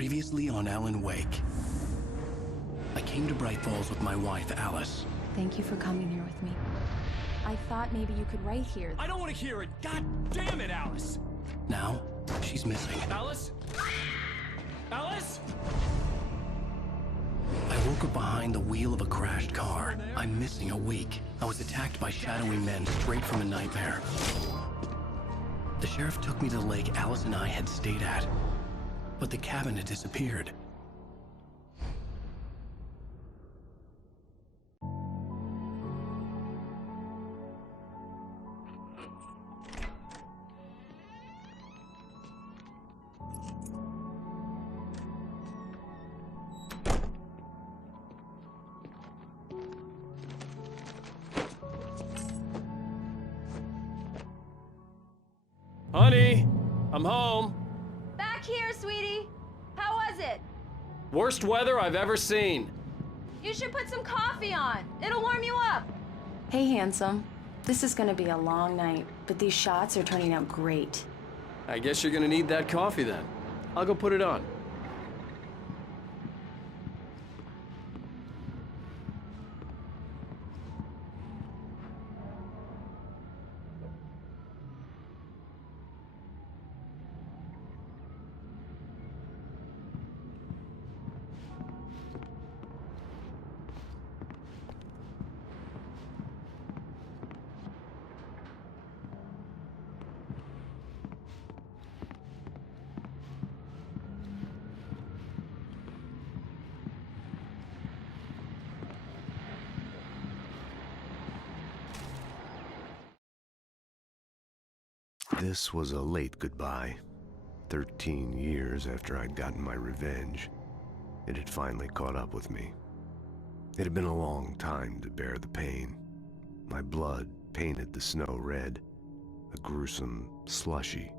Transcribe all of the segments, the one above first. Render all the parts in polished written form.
Previously on Alan Wake. I came to Bright Falls with my wife, Alice. Thank you for coming here with me. I thought maybe you could write here. I don't want to hear it! God damn it, Alice! Now, she's missing. Alice? Alice? I woke up behind the wheel of a crashed car. I'm missing a week. I was attacked by shadowy men straight from a nightmare. The sheriff took me to the lake Alice and I had stayed at, but the cabin had disappeared. Honey, I'm home. Back here, sweetie. How was it? Worst weather I've ever seen. You should put some coffee on. It'll warm you up. Hey, handsome. This is gonna be a long night, but these shots are turning out great. I guess you're gonna need that coffee then. I'll go put it on. This was a late goodbye. 13 years after I'd gotten my revenge, it had finally caught up with me. It had been a long time to bear the pain. My blood painted the snow red. A gruesome slushy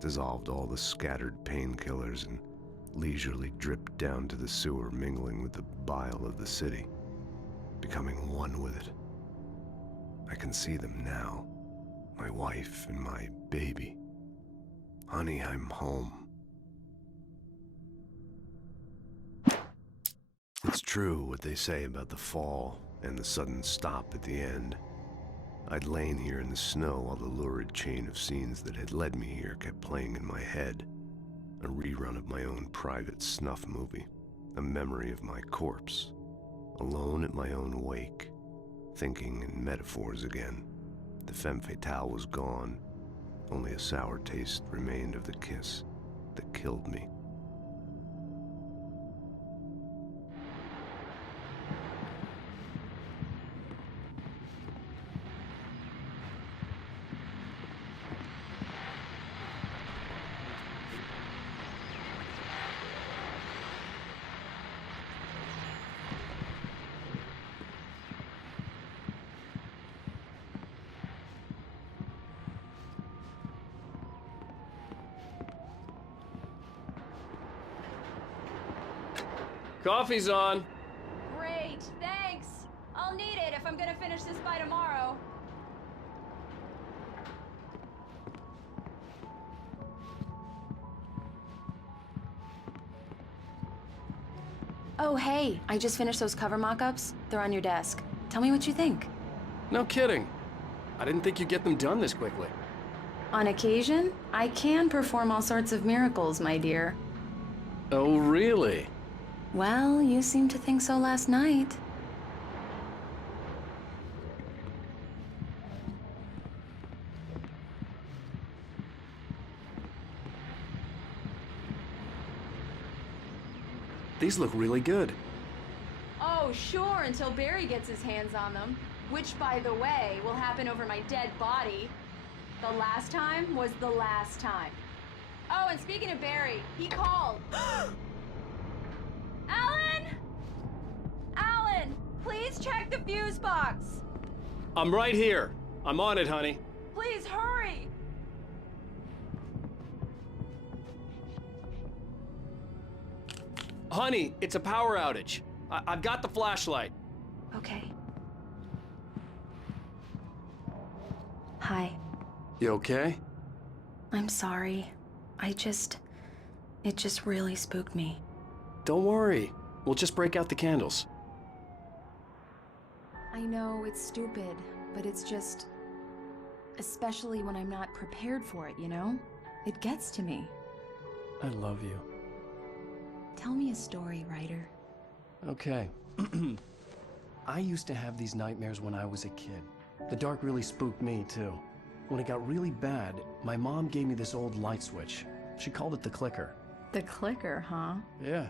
dissolved all the scattered painkillers and leisurely dripped down to the sewer, mingling with the bile of the city, becoming one with it. I can see them now. My wife and my baby. Honey, I'm home. It's true what they say about the fall and the sudden stop at the end. I'd lain here in the snow while the lurid chain of scenes that had led me here kept playing in my head. A rerun of my own private snuff movie. A memory of my corpse. Alone at my own wake. Thinking in metaphors again. The femme fatale was gone. Only a sour taste remained of the kiss that killed me. Coffee's on. Great, thanks. I'll need it if I'm gonna finish this by tomorrow. Oh, hey, I just finished those cover mock-ups. They're on your desk. Tell me what you think. No kidding. I didn't think you'd get them done this quickly. On occasion, I can perform all sorts of miracles, my dear. Oh, really? Well, you seemed to think so last night. These look really good. Oh, sure, until Barry gets his hands on them. Which, by the way, will happen over my dead body. The last time was the last time. Oh, and speaking of Barry, he called. Alan! Alan, please check the fuse box. I'm right here. I'm on it, honey. Please hurry. Honey, it's a power outage. I've got the flashlight. Okay. Hi. You okay? I'm sorry. It just really spooked me. Don't worry. We'll just break out the candles. I know it's stupid, but it's just... especially when I'm not prepared for it, you know? It gets to me. I love you. Tell me a story, writer. Okay. I used to have these nightmares when I was a kid. The dark really spooked me, too. When it got really bad, my mom gave me this old light switch. She called it the clicker. The clicker, huh? Yeah.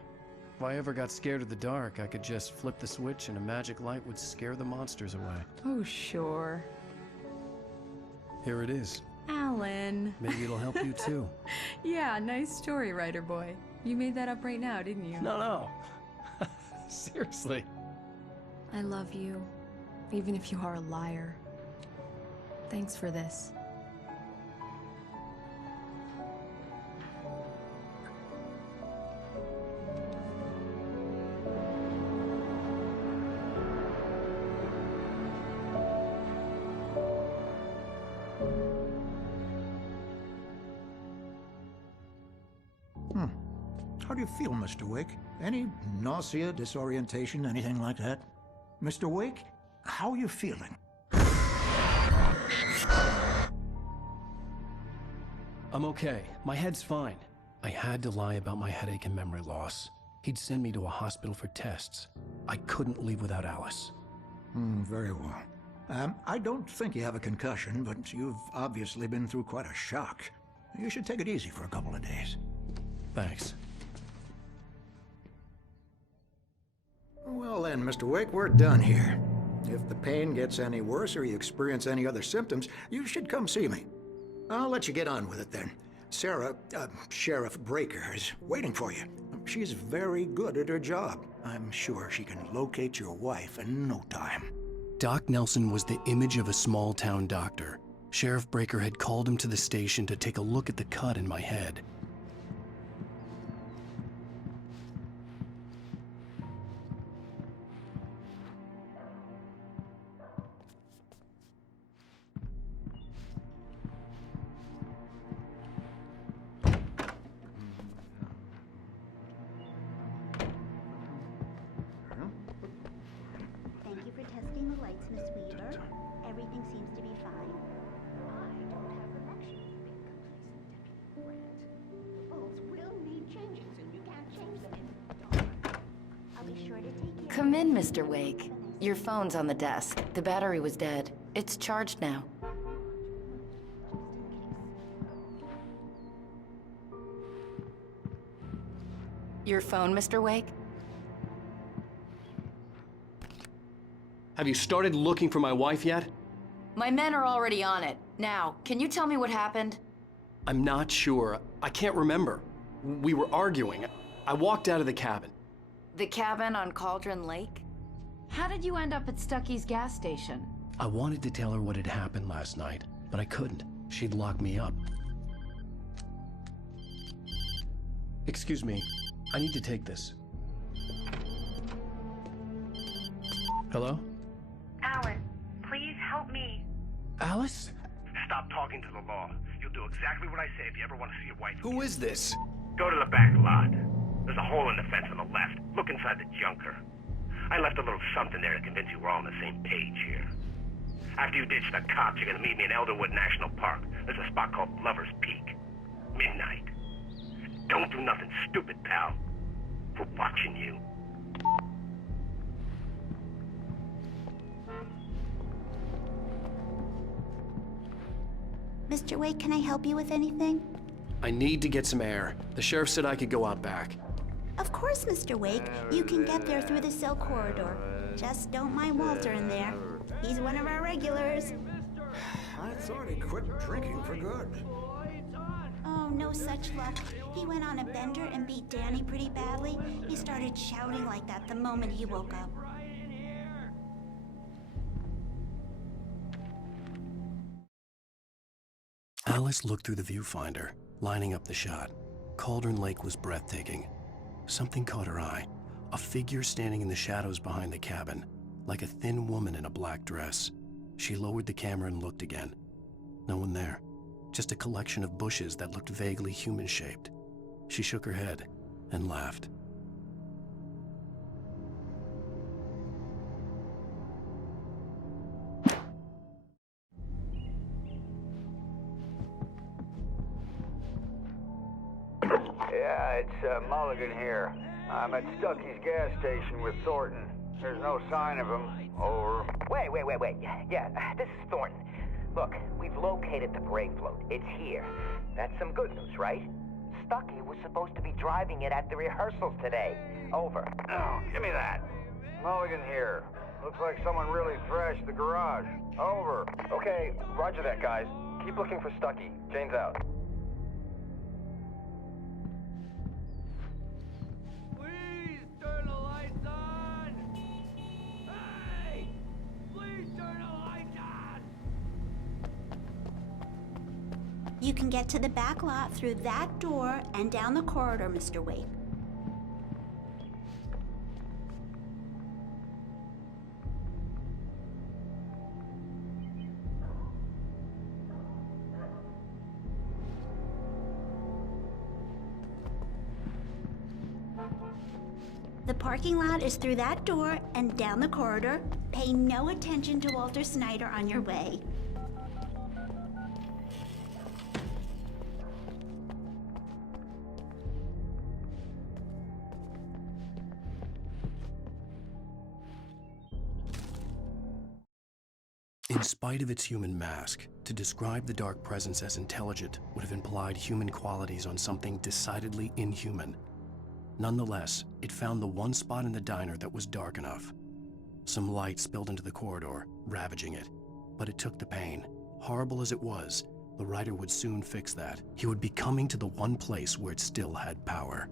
If I ever got scared of the dark, I could just flip the switch and a magic light would scare the monsters away. Oh, sure. Here it is. Alan. Maybe it'll help you, too. Yeah, nice story, writer boy. You made that up right now, didn't you? No. Seriously. I love you, even if you are a liar. Thanks for this. How do you feel, Mr. Wake? Any nausea, disorientation, anything like that? Mr. Wake, how are you feeling? I'm okay. My head's fine. I had to lie about my headache and memory loss. He'd send me to a hospital for tests. I couldn't leave without Alice. Very well. I don't think you have a concussion, but you've obviously been through quite a shock. You should take it easy for a couple of days. Thanks. Well then, Mr. Wake, we're done here. If the pain gets any worse or you experience any other symptoms, you should come see me. I'll let you get on with it then. Sarah, Sheriff Breaker, is waiting for you. She's very good at her job. I'm sure she can locate your wife in no time. Doc Nelson was the image of a small-town doctor. Sheriff Breaker had called him to the station to take a look at the cut in my head. Thank you for testing the lights, Miss Weaver. Everything seems to be fine. I don't have the luxury of being complacent, Deputy Grant. The bulbs will need changes, and you can't change them in the dark. I'll be sure to take care. Come in, Mr. Wake. Your phone's on the desk. The battery was dead. It's charged now. Your phone, Mr. Wake? Have you started looking for my wife yet? My men are already on it. Now, can you tell me what happened? I'm not sure. I can't remember. We were arguing. I walked out of the cabin. The cabin on Cauldron Lake? How did you end up at Stucky's gas station? I wanted to tell her what had happened last night, but I couldn't. She'd lock me up. Excuse me. I need to take this. Hello? Alan, please help me. Alice? Stop talking to the law. You'll do exactly what I say if you ever want to see your wife. Who is this? Go to the back lot. There's a hole in the fence on the left. Look inside the junker. I left a little something there to convince you we're all on the same page here. After you ditch the cops, you're gonna meet me in Elderwood National Park. There's a spot called Lover's Peak. Midnight. Don't do nothing stupid, pal. We're watching you. Mr. Wake, can I help you with anything? I need to get some air. The sheriff said I could go out back. Of course, Mr. Wake. You can get there through the cell corridor. Just don't mind Walter in there. He's one of our regulars. I thought he quit drinking for good. Oh, no such luck. He went on a bender and beat Danny pretty badly. He started shouting like that the moment he woke up. Alice looked through the viewfinder, lining up the shot. Cauldron Lake was breathtaking. Something caught her eye. A figure standing in the shadows behind the cabin, like a thin woman in a black dress. She lowered the camera and looked again. No one there. Just a collection of bushes that looked vaguely human-shaped. She shook her head and laughed. Yeah, it's Mulligan here. I'm at Stucky's gas station with Thornton. There's no sign of him. Over. Wait. Yeah, this is Thornton. Look, we've located the brake float. It's here. That's some good news, right? Stucky was supposed to be driving it at the rehearsals today. Over. Oh, give me that. Mulligan here. Looks like someone really thrashed the garage. Over. Okay, roger that, guys. Keep looking for Stucky. Jane's out. Please turn the lights on! Hey! Please turn the lights on! You can get to the back lot through that door and down the corridor, Mr. Wake. The parking lot is through that door and down the corridor. Pay no attention to Walter Snyder on your way. In spite of its human mask, to describe the dark presence as intelligent would have implied human qualities on something decidedly inhuman. Nonetheless, it found the one spot in the diner that was dark enough. Some light spilled into the corridor, ravaging it. But it took the pain. Horrible as it was, the writer would soon fix that. He would be coming to the one place where it still had power.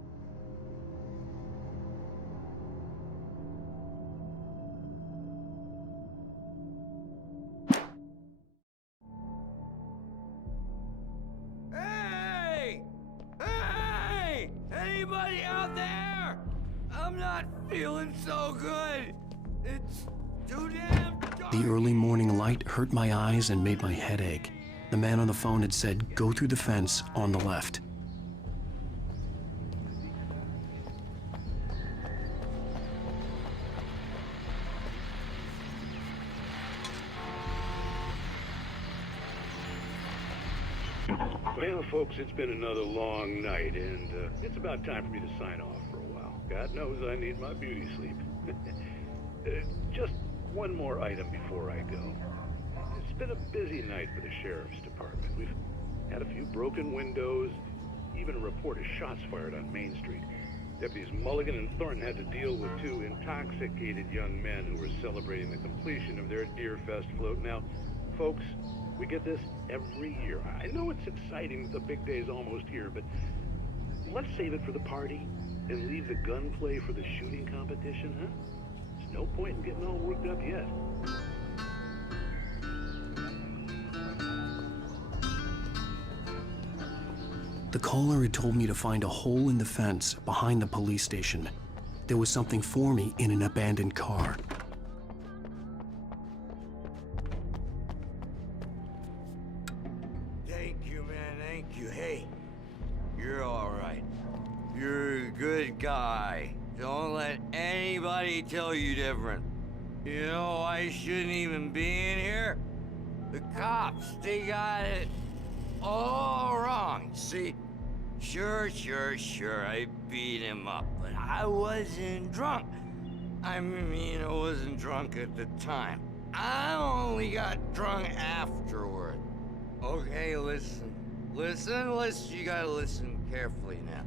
Hey! Hey! Anybody out there? I'm not feeling so good. It's too damn dark. The early morning light hurt my eyes and made my head ache. The man on the phone had said, "Go through the fence on the left." Well, folks, it's been another long night, and it's about time for me to sign off for a while. God knows I need my beauty sleep. Just one more item before I go. It's been a busy night for the Sheriff's Department. We've had a few broken windows, even a report of shots fired on Main Street. Deputies Mulligan and Thornton had to deal with two intoxicated young men who were celebrating the completion of their Deer Fest float. Now, folks, we get this every year. I know it's exciting that the big day's almost here, but let's save it for the party and leave the gunplay for the shooting competition, huh? There's no point in getting all worked up yet. The caller had told me to find a hole in the fence behind the police station. There was something for me in an abandoned car. Thank you, man, thank you. Hey, you're all right. You're a good guy. Don't let anybody tell you different. You know, I shouldn't even be in here. The cops, they got it all wrong. See, sure, I beat him up, but I wasn't drunk. I mean, I wasn't drunk at the time. I only got drunk afterward. Okay, listen. You gotta listen carefully now.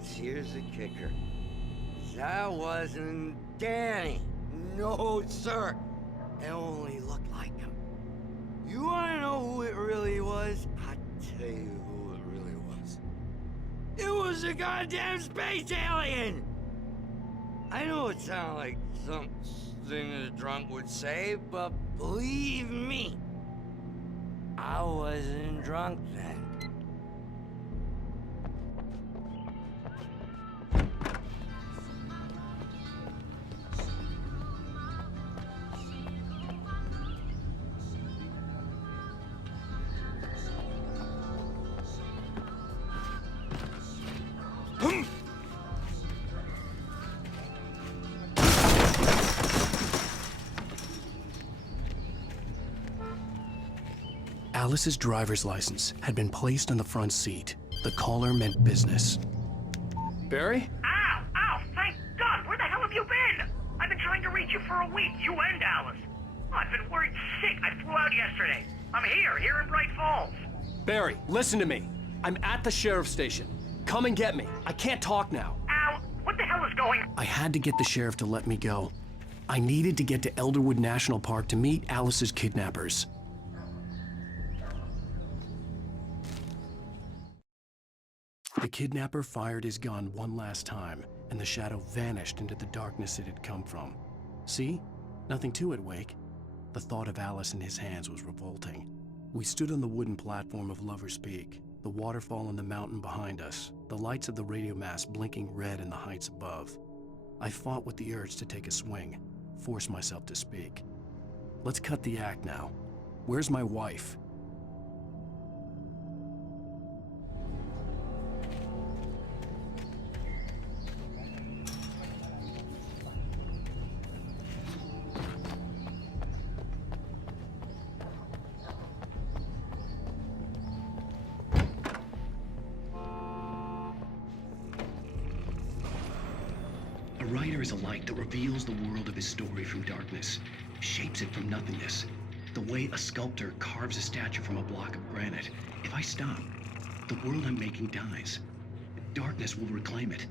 Here's the kicker. That wasn't Danny. No, sir. It only looked like him. You wanna know who it really was? I'll tell you who it really was. It was a goddamn space alien! I know it sounds like something a drunk would say, but believe me, I wasn't drunk then. Alice's driver's license had been placed on the front seat. The caller meant business. Barry? Ow! Ow! Thank God! Where the hell have you been? I've been trying to reach you for a week, you and Alice. Oh, I've been worried sick. I flew out yesterday. I'm here in Bright Falls. Barry, listen to me. I'm at the sheriff's station. Come and get me. I can't talk now. Al, what the hell is going on? I had to get the sheriff to let me go. I needed to get to Elderwood National Park to meet Alice's kidnappers. The kidnapper fired his gun one last time, and the shadow vanished into the darkness it had come from. See? Nothing to it, Wake. The thought of Alice in his hands was revolting. We stood on the wooden platform of Lover's Peak, the waterfall on the mountain behind us, the lights of the radio mast blinking red in the heights above. I fought with the urge to take a swing, force myself to speak. Let's cut the act now. Where's my wife? A writer is a light that reveals the world of his story from darkness, shapes it from nothingness. The way a sculptor carves a statue from a block of granite. If I stop, the world I'm making dies. Darkness will reclaim it.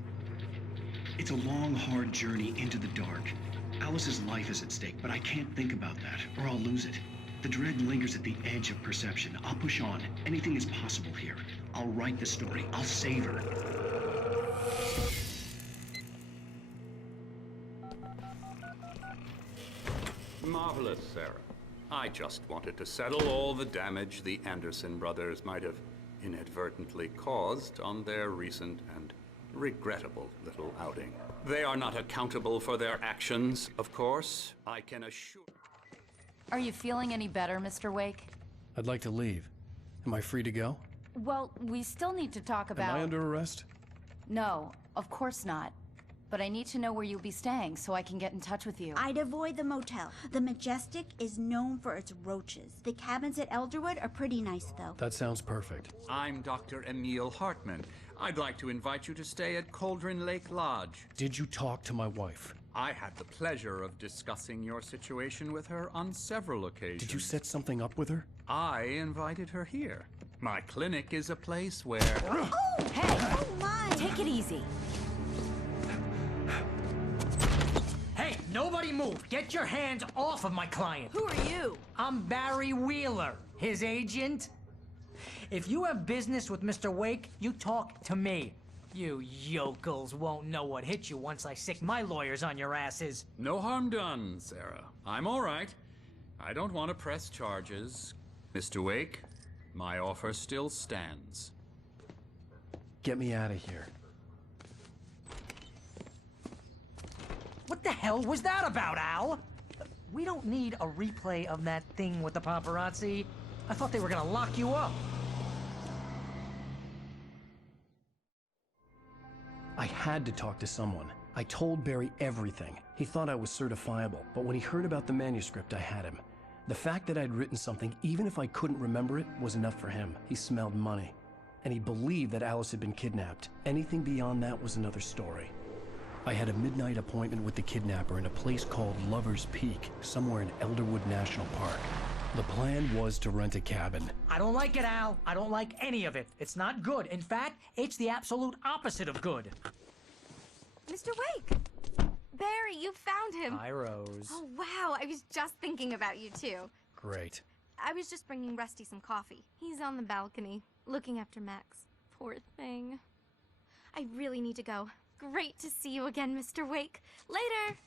It's a long, hard journey into the dark. Alice's life is at stake, but I can't think about that, or I'll lose it. The dread lingers at the edge of perception. I'll push on. Anything is possible here. I'll write the story. I'll save her. Marvelous, Sarah. I just wanted to settle all the damage the Anderson brothers might have inadvertently caused on their recent and regrettable little outing. They are not accountable for their actions, of course. I can assure... Are you feeling any better, Mr. Wake? I'd like to leave. Am I free to go? Well, we still need to talk about... Am I under arrest? No, of course not. But I need to know where you'll be staying so I can get in touch with you. I'd avoid the motel. The Majestic is known for its roaches. The cabins at Elderwood are pretty nice, though. That sounds perfect. I'm Dr. Emil Hartman. I'd like to invite you to stay at Cauldron Lake Lodge. Did you talk to my wife? I had the pleasure of discussing your situation with her on several occasions. Did you set something up with her? I invited her here. My clinic is a place where... Oh! Hey! Oh, my! Take it easy. Hey, nobody move! Get your hands off of my client! Who are you? I'm Barry Wheeler, his agent. If you have business with Mr. Wake, you talk to me. You yokels won't know what hit you once I sick my lawyers on your asses. No harm done, Sarah. I'm all right. I don't want to press charges. Mr. Wake, my offer still stands. Get me out of here. What the hell was that about, Al? We don't need a replay of that thing with the paparazzi. I thought they were gonna lock you up. I had to talk to someone. I told Barry everything. He thought I was certifiable, but when he heard about the manuscript, I had him. The fact that I'd written something, even if I couldn't remember it, was enough for him. He smelled money. And he believed that Alice had been kidnapped. Anything beyond that was another story. I had a midnight appointment with the kidnapper in a place called Lover's Peak, somewhere in Elderwood National Park. The plan was to rent a cabin. I don't like it, Al. I don't like any of it. It's not good. In fact, it's the absolute opposite of good. Mr. Wake! Barry, you found him! Hi, Rose. Oh, wow. I was just thinking about you, too. Great. I was just bringing Rusty some coffee. He's on the balcony, looking after Max. Poor thing. I really need to go. Great to see you again, Mr. Wake. Later!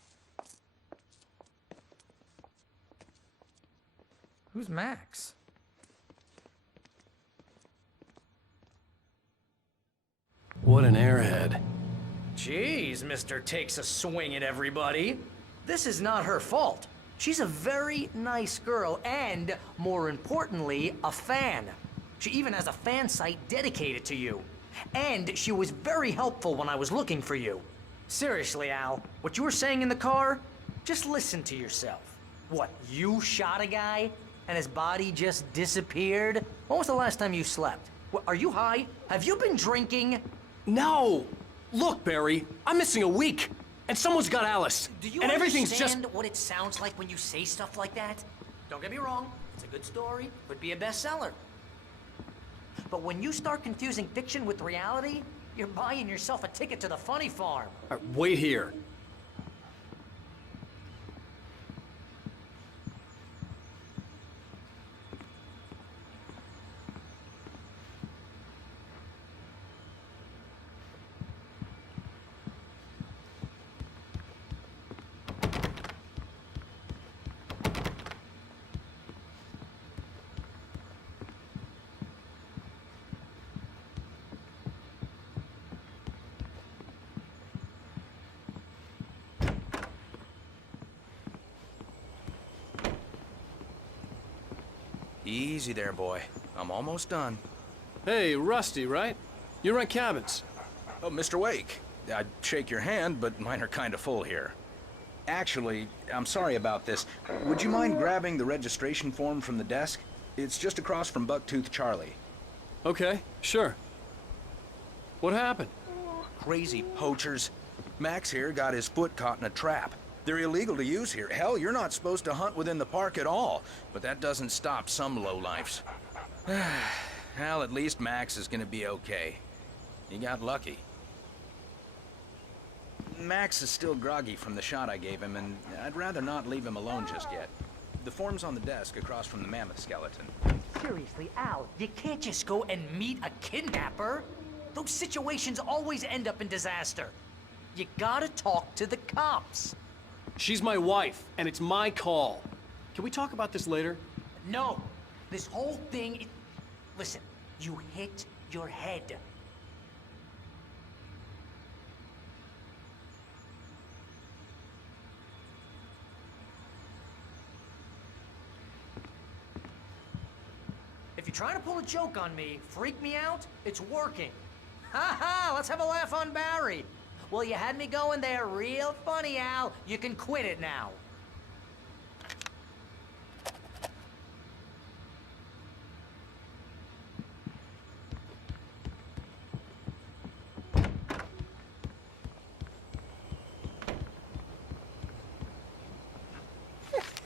Who's Max? What an airhead. Jeez, Mr. Takes a swing at everybody. This is not her fault. She's a very nice girl and, more importantly, a fan. She even has a fan site dedicated to you. And she was very helpful when I was looking for you. Seriously, Al, what you were saying in the car, just listen to yourself. What, you shot a guy? and his body just disappeared? When was the last time you slept? Are you high? Have you been drinking? No! Look, Barry, I'm missing a week, and someone's got Alice. Do you and everything's understand what it sounds like when you say stuff like that? Don't get me wrong, it's a good story, could be a bestseller. But when you start confusing fiction with reality, you're buying yourself a ticket to the funny farm. All right, wait here. Easy there, boy. I'm almost done. Hey, Rusty, right? You rent cabins. Oh, Mr. Wake. I'd shake your hand, but mine are kind of full here. Actually, I'm sorry about this. Would you mind grabbing the registration form from the desk? It's just across from Bucktooth Charlie. Okay, sure. What happened? Crazy poachers. Max here got his foot caught in a trap. They're illegal to use here. Hell, you're not supposed to hunt within the park at all. But that doesn't stop some lowlifes. Well, at least Max is gonna be okay. He got lucky. Max is still groggy from the shot I gave him, and I'd rather not leave him alone just yet. The form's on the desk across from the mammoth skeleton. Seriously, Al, you can't just go and meet a kidnapper. Those situations always end up in disaster. You gotta talk to the cops. She's my wife, and it's my call. Can we talk about this later? No. This whole thing... Listen, you hit your head. If you're trying to pull a joke on me, freak me out, it's working. Ha ha, let's have a laugh on Barry. Well, you had me going there real funny, Al. You can quit it now.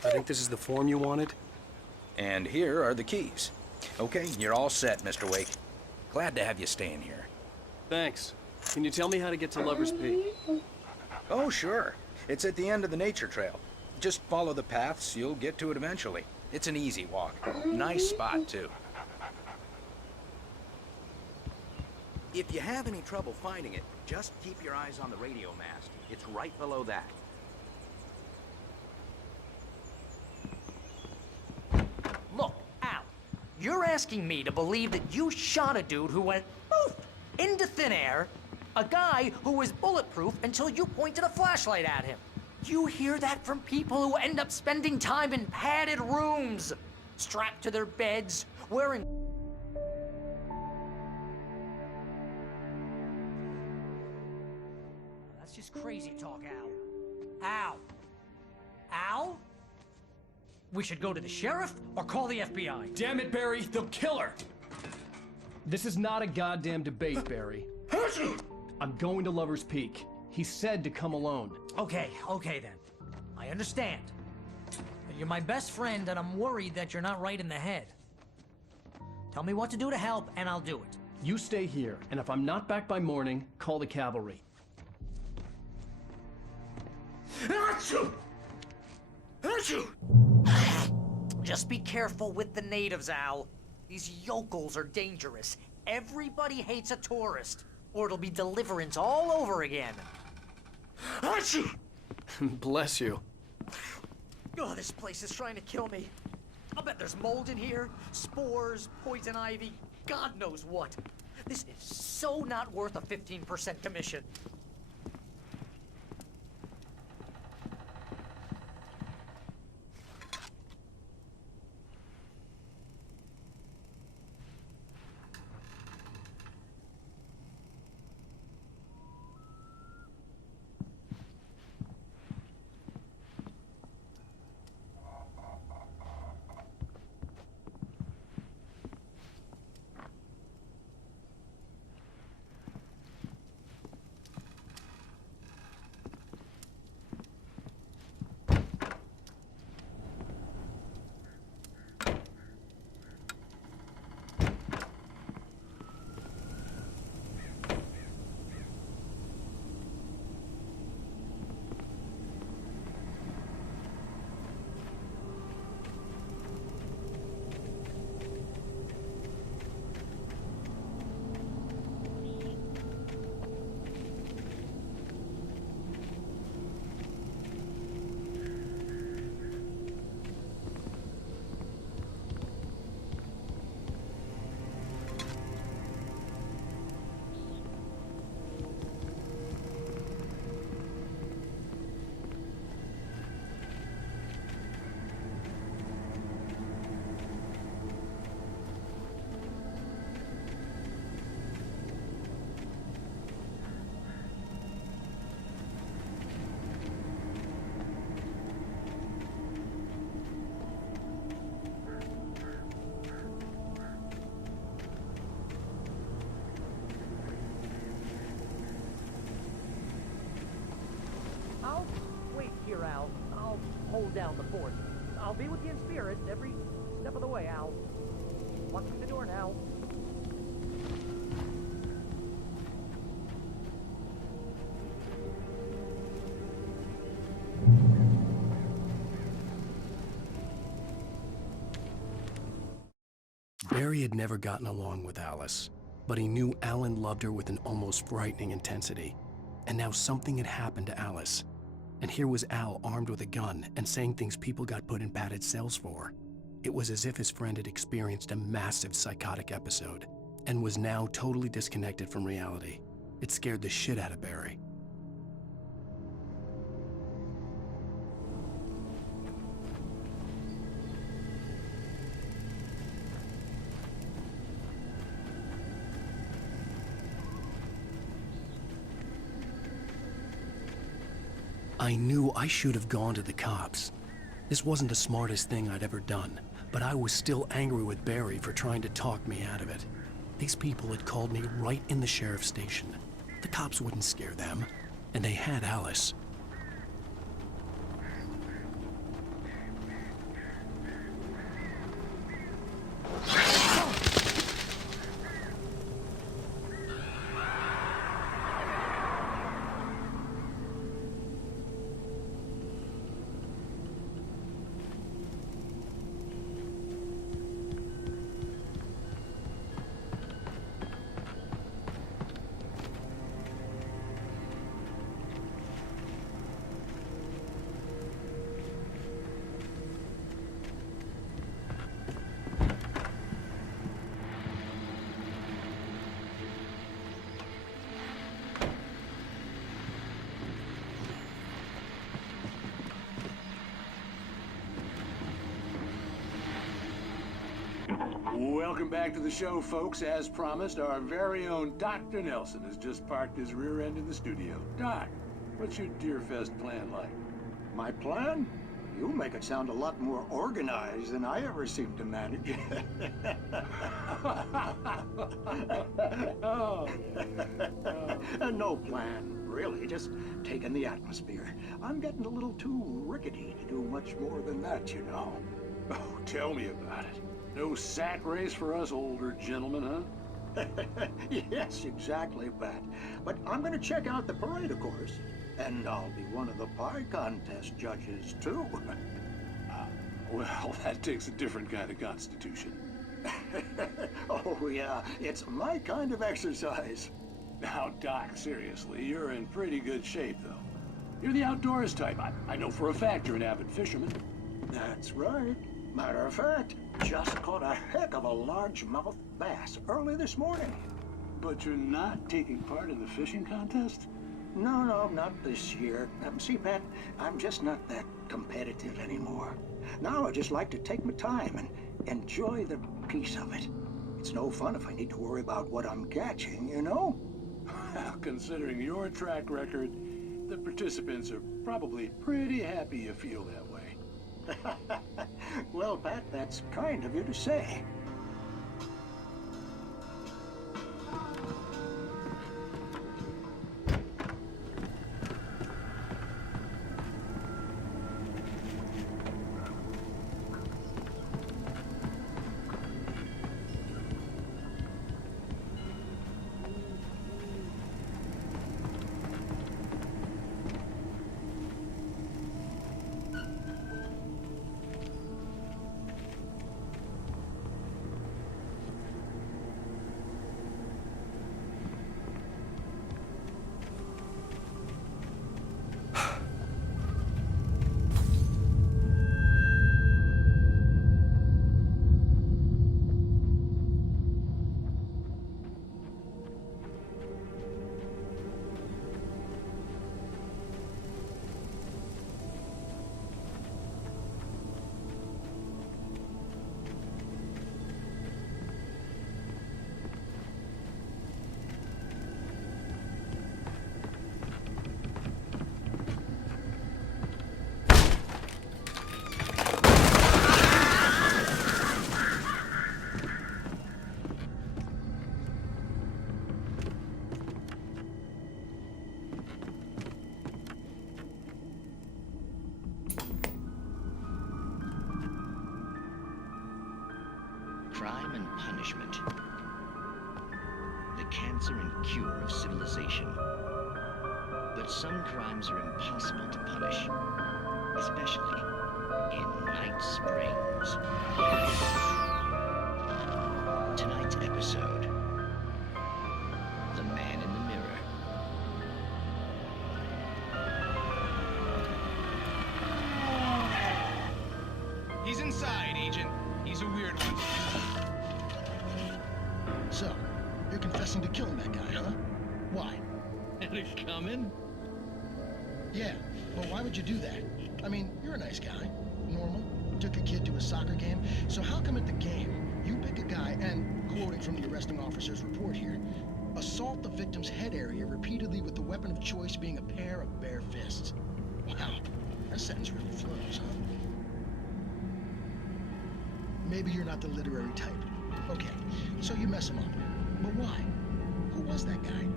I think this is the form you wanted. And here are the keys. Okay, you're all set, Mr. Wake. Glad to have you staying here. Thanks. Can you tell me how to get to Lover's Peak? Oh, sure. It's at the end of the nature trail. Just follow the paths, you'll get to it eventually. It's an easy walk. Nice spot, too. If you have any trouble finding it, just keep your eyes on the radio mast. It's right below that. Look, Al, you're asking me to believe that you shot a dude who went poof into thin air, a guy who was bulletproof until you pointed a flashlight at him. You hear that from people who end up spending time in padded rooms, strapped to their beds, wearing... That's just crazy talk, Al. Al? Al? We should go to the sheriff or call the FBI. Damn it, Barry, they'll kill her! This is not a goddamn debate, Barry. I'm going to Lover's Peak. He said to come alone. Okay then. I understand. But you're my best friend, and I'm worried that you're not right in the head. Tell me what to do to help, and I'll do it. You stay here, and if I'm not back by morning, call the cavalry. Achoo! Achoo! Just be careful with the natives, Al. These yokels are dangerous. Everybody hates a tourist, or it'll be Deliverance all over again. Achoo! Bless you. Oh, this place is trying to kill me. I'll bet there's mold in here, spores, poison ivy, God knows what. This is so not worth a 15% commission. hold down the fort. I'll be with you in spirit every step of the way, Al. Walk through the door now. Barry had never gotten along with Alice, but he knew Alan loved her with an almost frightening intensity. And now something had happened to Alice. And here was Al armed with a gun and saying things people got put in padded cells for. It was as if his friend had experienced a massive psychotic episode and was now totally disconnected from reality. It scared the shit out of Barry. I knew I should have gone to the cops. This wasn't the smartest thing I'd ever done, but I was still angry with Barry for trying to talk me out of it. These people had called me right in the sheriff's station. The cops wouldn't scare them, and they had Alice. Welcome back to the show, folks. As promised, our very own Dr. Nelson has just parked his rear end in the studio. Doc, what's your Deerfest plan like? My plan? You make it sound a lot more organized than I ever seem to manage. No plan, really. Just taking the atmosphere. I'm getting a little too rickety to do much more than that, you know. Oh, tell me about it. No sack race for us older gentlemen, huh? Yes, exactly, Pat. But I'm going to check out the parade, of course. And I'll be one of the pie contest judges, too. Well, that takes a different kind of constitution. Oh, yeah. It's my kind of exercise. Now, Doc, seriously, you're in pretty good shape, though. You're the outdoors type. I know for a fact you're an avid fisherman. That's right. Matter of fact, just caught a heck of a largemouth bass early this morning. But you're not taking part in the fishing contest? No, not this year. See, Pat, I'm just not that competitive anymore. Now I just like to take my time and enjoy the peace of it. It's no fun if I need to worry about what I'm catching, you know? Well, considering your track record, the participants are probably pretty happy you feel that way. Well, Pat, that's kind of you to say. punishment. The cancer and cure of civilization. But some crimes are impossible to punish, especially in Night Springs. Tonight's episode, The Man in the Mirror. He's inside, Agent. He's a weird one. So, you're confessing to killing that guy, huh? Why? Had it coming? Yeah, but why would you do that? I mean, you're a nice guy. Normal. Took a kid to a soccer game. So how come at the game, you pick a guy and, quoting from the arresting officer's report here, assault the victim's head area repeatedly with the weapon of choice being a pair of bare fists? Wow, that sentence really flows, huh? Maybe you're not the literary type. Okay, so you mess him up. But why? Who was that guy?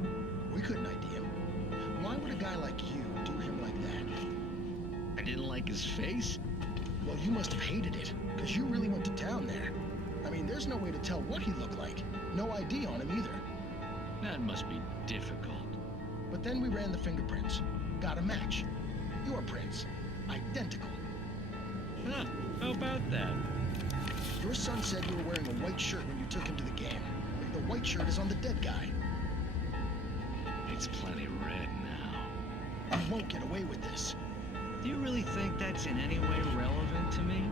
We couldn't ID him. Why would a guy like you do him like that? I didn't like his face? Well, you must have hated it, because you really went to town there. I mean, there's no way to tell what he looked like. No ID on him either. That must be difficult. But then we ran the fingerprints. Got a match. Your prints. Identical. Huh, how about that? Your son said you were wearing a white shirt when you took him to the game. The white shirt is on the dead guy. It's plenty red now. You won't get away with this. Do you really think that's in any way relevant to me?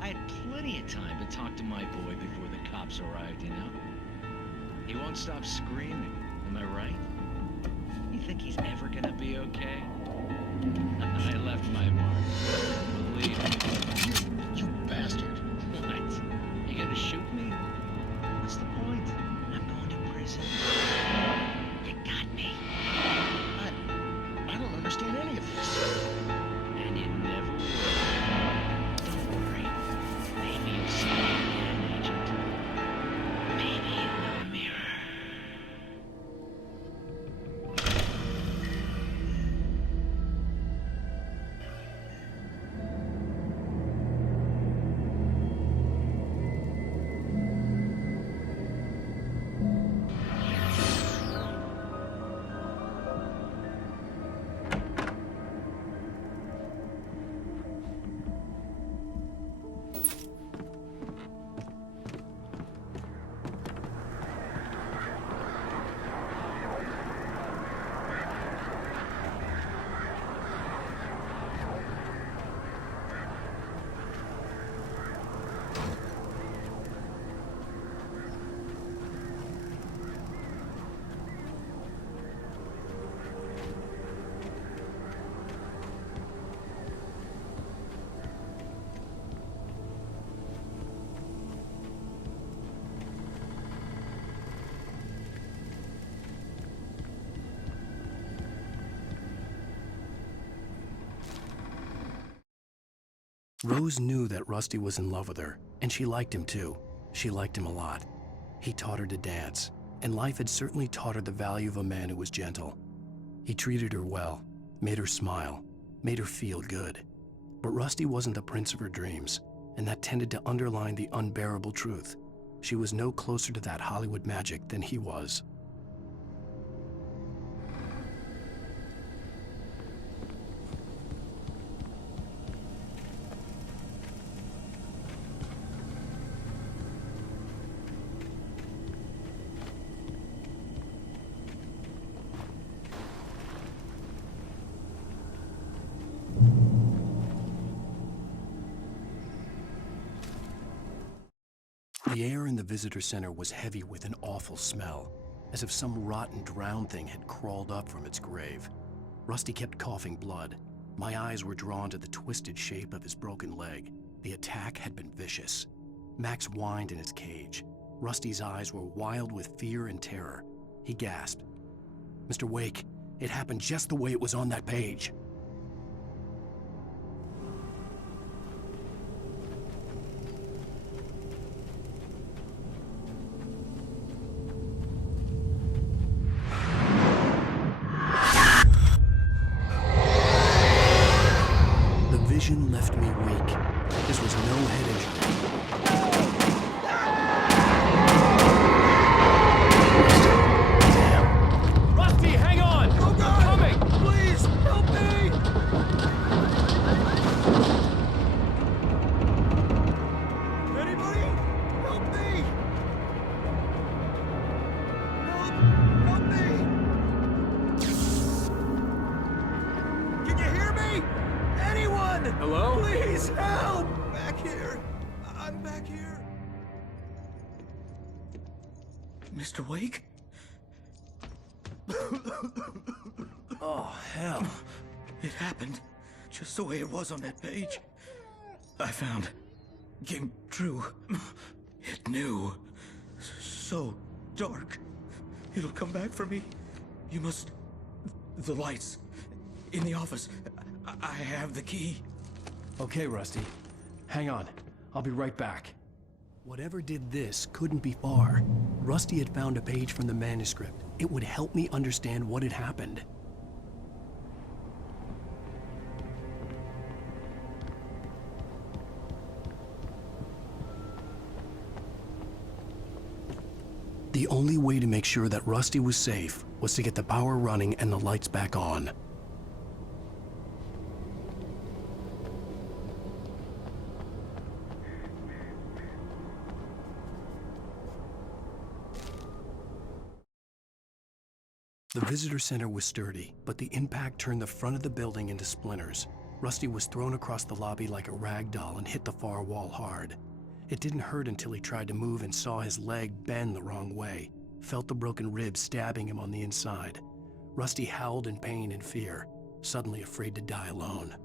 I had plenty of time to talk to my boy before the cops arrived, you know? He won't stop screaming, am I right? You think he's ever gonna be okay? I left my mark. Believe me. You bastard. What? You gonna shoot me? What's the point? I'm going to prison. You got me. I don't understand any of this. And you never will. Don't worry. Maybe you'll see me again, Agent. Maybe in the mirror. Rose knew that Rusty was in love with her, and she liked him too. She liked him a lot. He taught her to dance, and life had certainly taught her the value of a man who was gentle. He treated her well, made her smile, made her feel good. But Rusty wasn't the prince of her dreams, and that tended to underline the unbearable truth. She was no closer to that Hollywood magic than he was. The air in the visitor center was heavy with an awful smell, as if some rotten drowned thing had crawled up from its grave. Rusty kept coughing blood. My eyes were drawn to the twisted shape of his broken leg. The attack had been vicious. Max whined in his cage. Rusty's eyes were wild with fear and terror. He gasped. "Mr. Wake, it happened just the way it was on that page." The vision left me weak. This was no head injury. on! Hello? Please help! Back here. I'm back here. Mr. Wake? Oh, hell. It happened just the way it was on that page. I found. Came true. It knew. So dark. It'll come back for me. You must... The lights. In the office. I have the key. Okay, Rusty. Hang on. I'll be right back. Whatever did this couldn't be far. Rusty had found a page from the manuscript. It would help me understand what had happened. The only way to make sure that Rusty was safe was to get the power running and the lights back on. The visitor center was sturdy, but the impact turned the front of the building into splinters. Rusty was thrown across the lobby like a rag doll and hit the far wall hard. It didn't hurt until he tried to move and saw his leg bend the wrong way, felt the broken rib stabbing him on the inside. Rusty howled in pain and fear, suddenly afraid to die alone.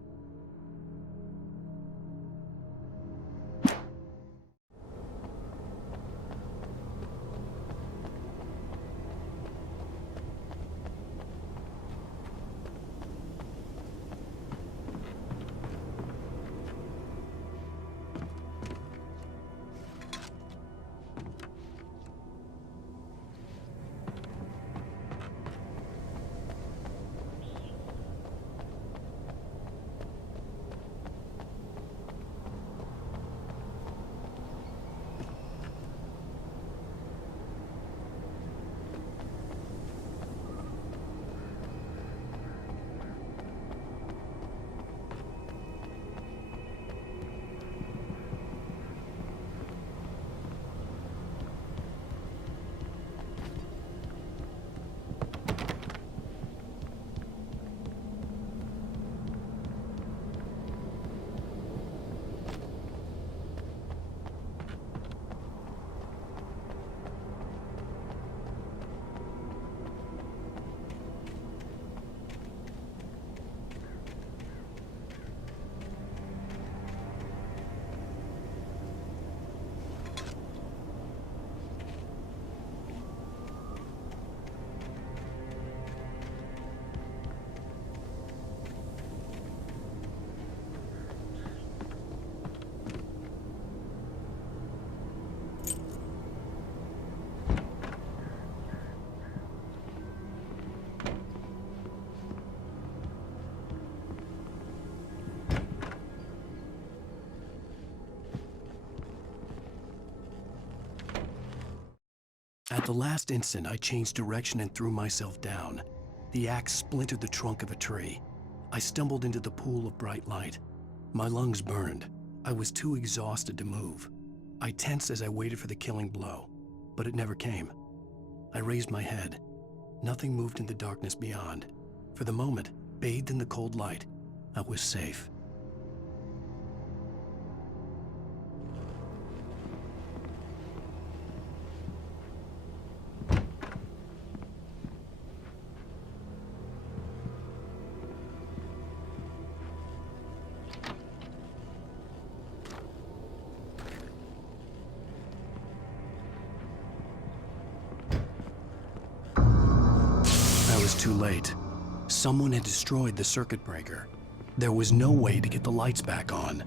At the last instant, I changed direction and threw myself down. The axe splintered the trunk of a tree. I stumbled into the pool of bright light. My lungs burned. I was too exhausted to move. I tensed as I waited for the killing blow, but it never came. I raised my head. Nothing moved in the darkness beyond. For the moment, bathed in the cold light, I was safe. Too late. Someone had destroyed the circuit breaker. There was no way to get the lights back on.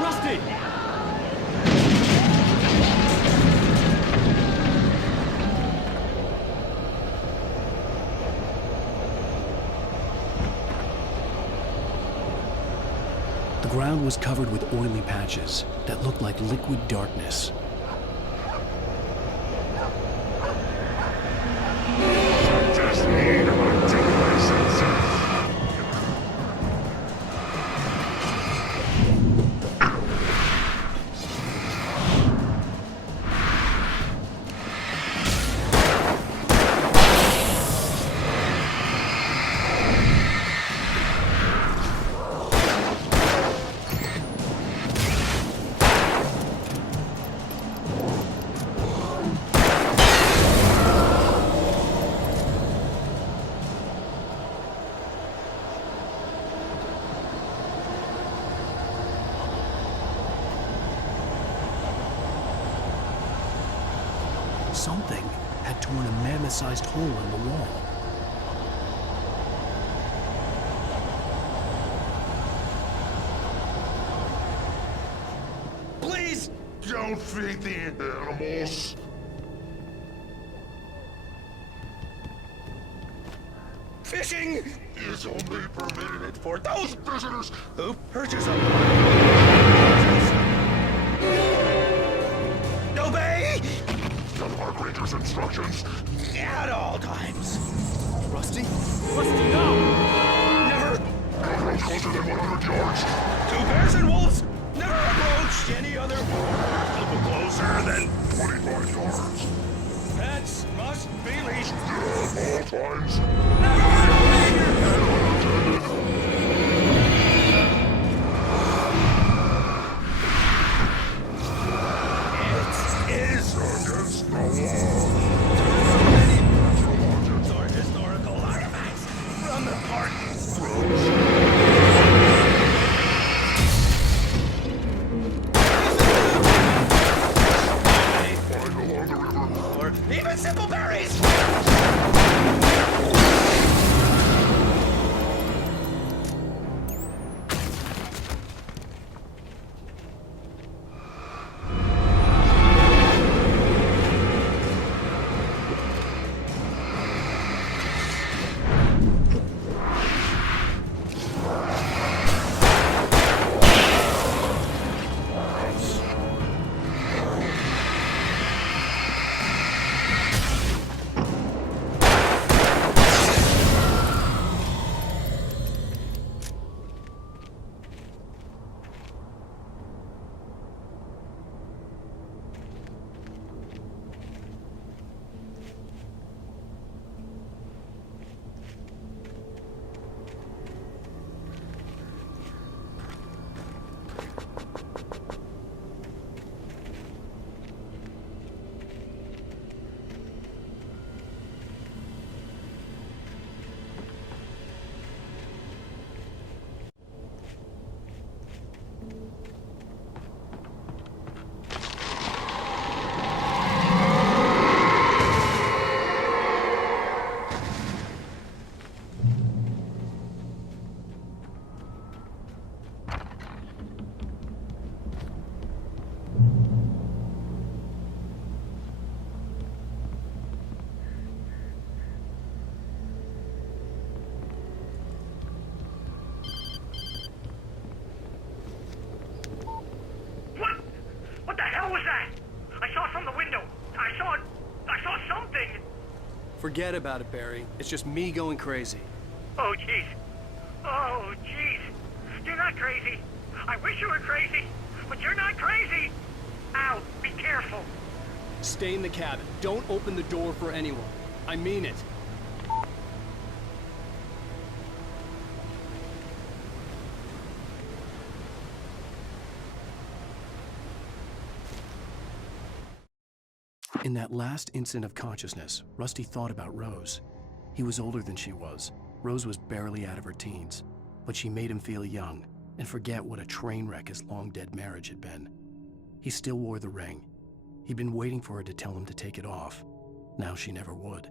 Rusty! The ground was covered with oily patches that looked like liquid darkness. Something had torn a mammoth-sized hole in the wall. Please don't feed the animals. Fishing is only permitted for those visitors who purchase a... Obey! The park ranger's instructions At all times. Rusty? Rusty, no! Never... No road closer than 100 yards. 2 bears and wolves never approached any other... Closer than 25 yards. Pets must be leashed. At all times. It is against the law. Or historical artifacts from the park. Or even simple berries! What the hell was that? I saw from the window. I saw something. Forget about it, Barry. It's just me going crazy. Oh, jeez. Oh, jeez. You're not crazy. I wish you were crazy, but you're not crazy. Ow, be careful. Stay in the cabin. Don't open the door for anyone. I mean it. In that last instant of consciousness, Rusty thought about Rose. He was older than she was. Rose was barely out of her teens, but she made him feel young and forget what a train wreck his long-dead marriage had been. He still wore the ring. He'd been waiting for her to tell him to take it off. Now she never would.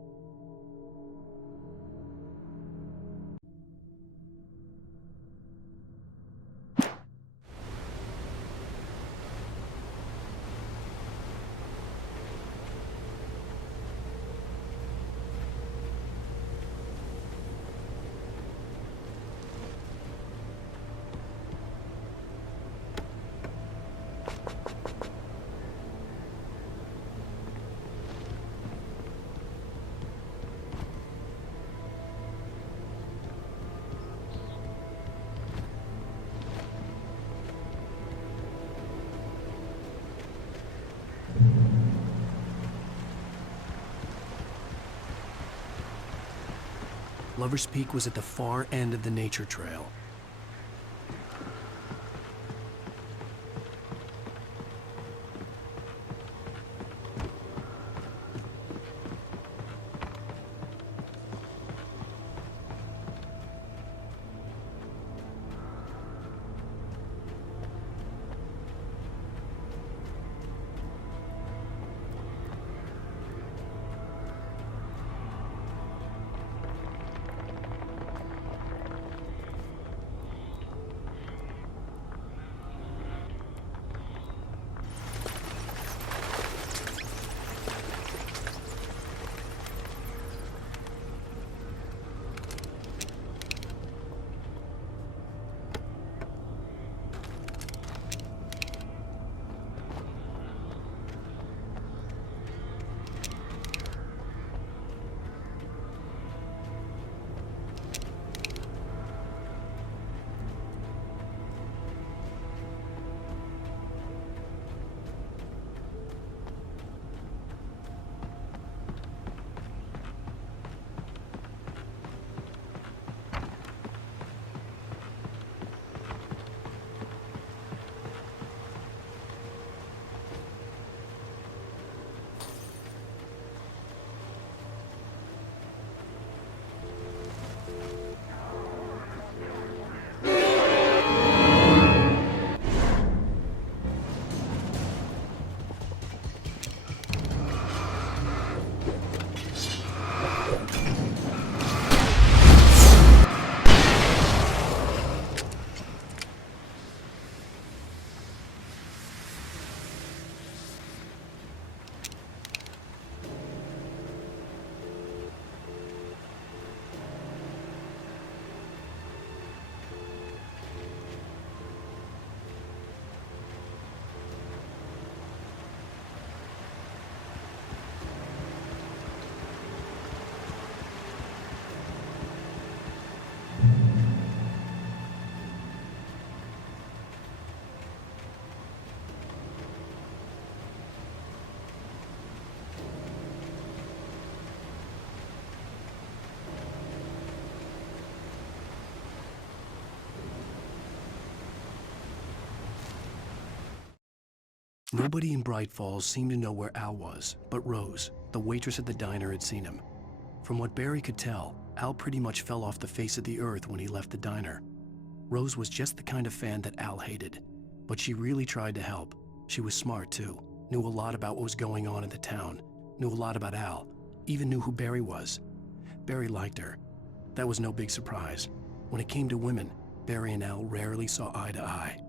Lover's Peak was at the far end of the nature trail. Nobody in Bright Falls seemed to know where Al was, but Rose, the waitress at the diner, had seen him. From what Barry could tell, Al pretty much fell off the face of the earth when he left the diner. Rose was just the kind of fan that Al hated, but she really tried to help. She was smart too, knew a lot about what was going on in the town, knew a lot about Al, even knew who Barry was. Barry liked her. That was no big surprise. When it came to women, Barry and Al rarely saw eye to eye.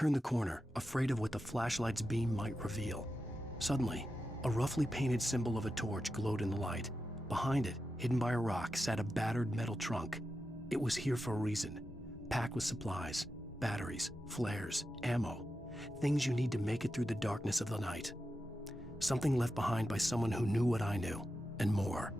turned the corner, afraid of what the flashlight's beam might reveal. Suddenly, a roughly painted symbol of a torch glowed in the light. Behind it, hidden by a rock, sat a battered metal trunk. It was here for a reason, packed with supplies, batteries, flares, ammo, things you need to make it through the darkness of the night. Something left behind by someone who knew what I knew, and more.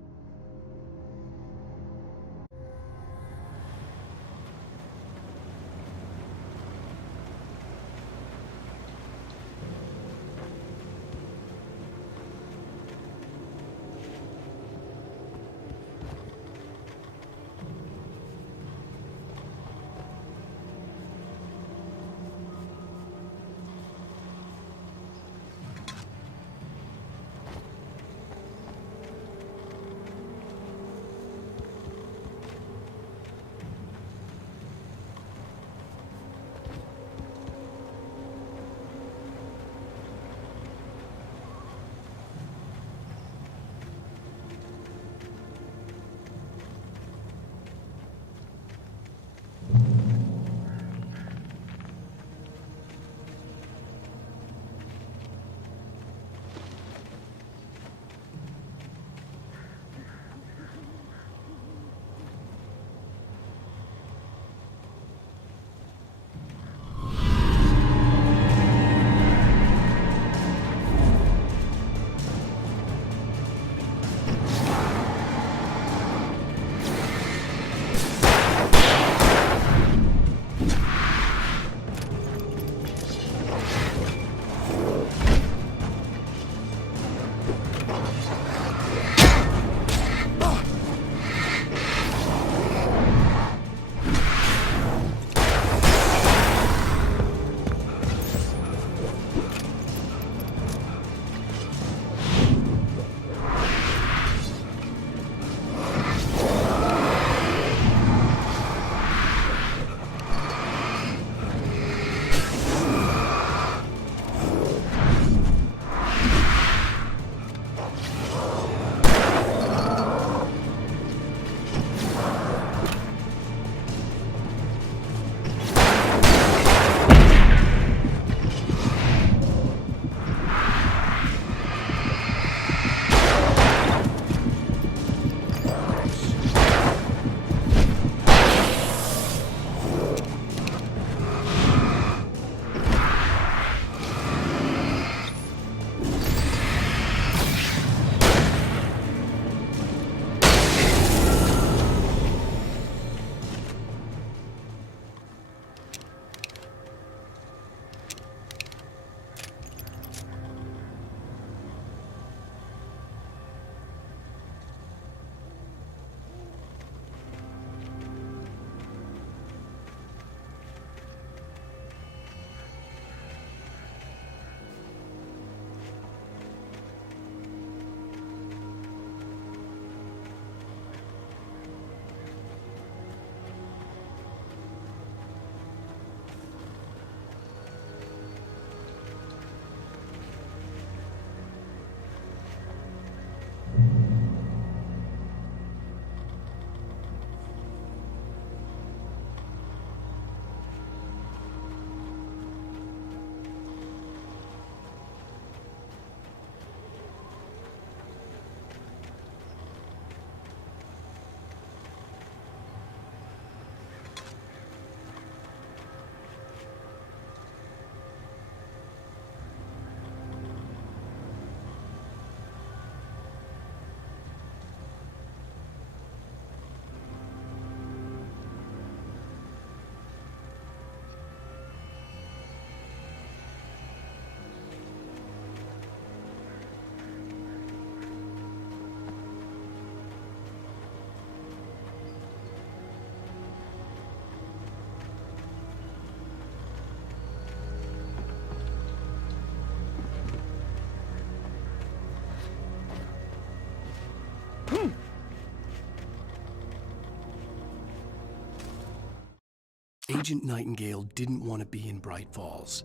Agent Nightingale didn't want to be in Bright Falls.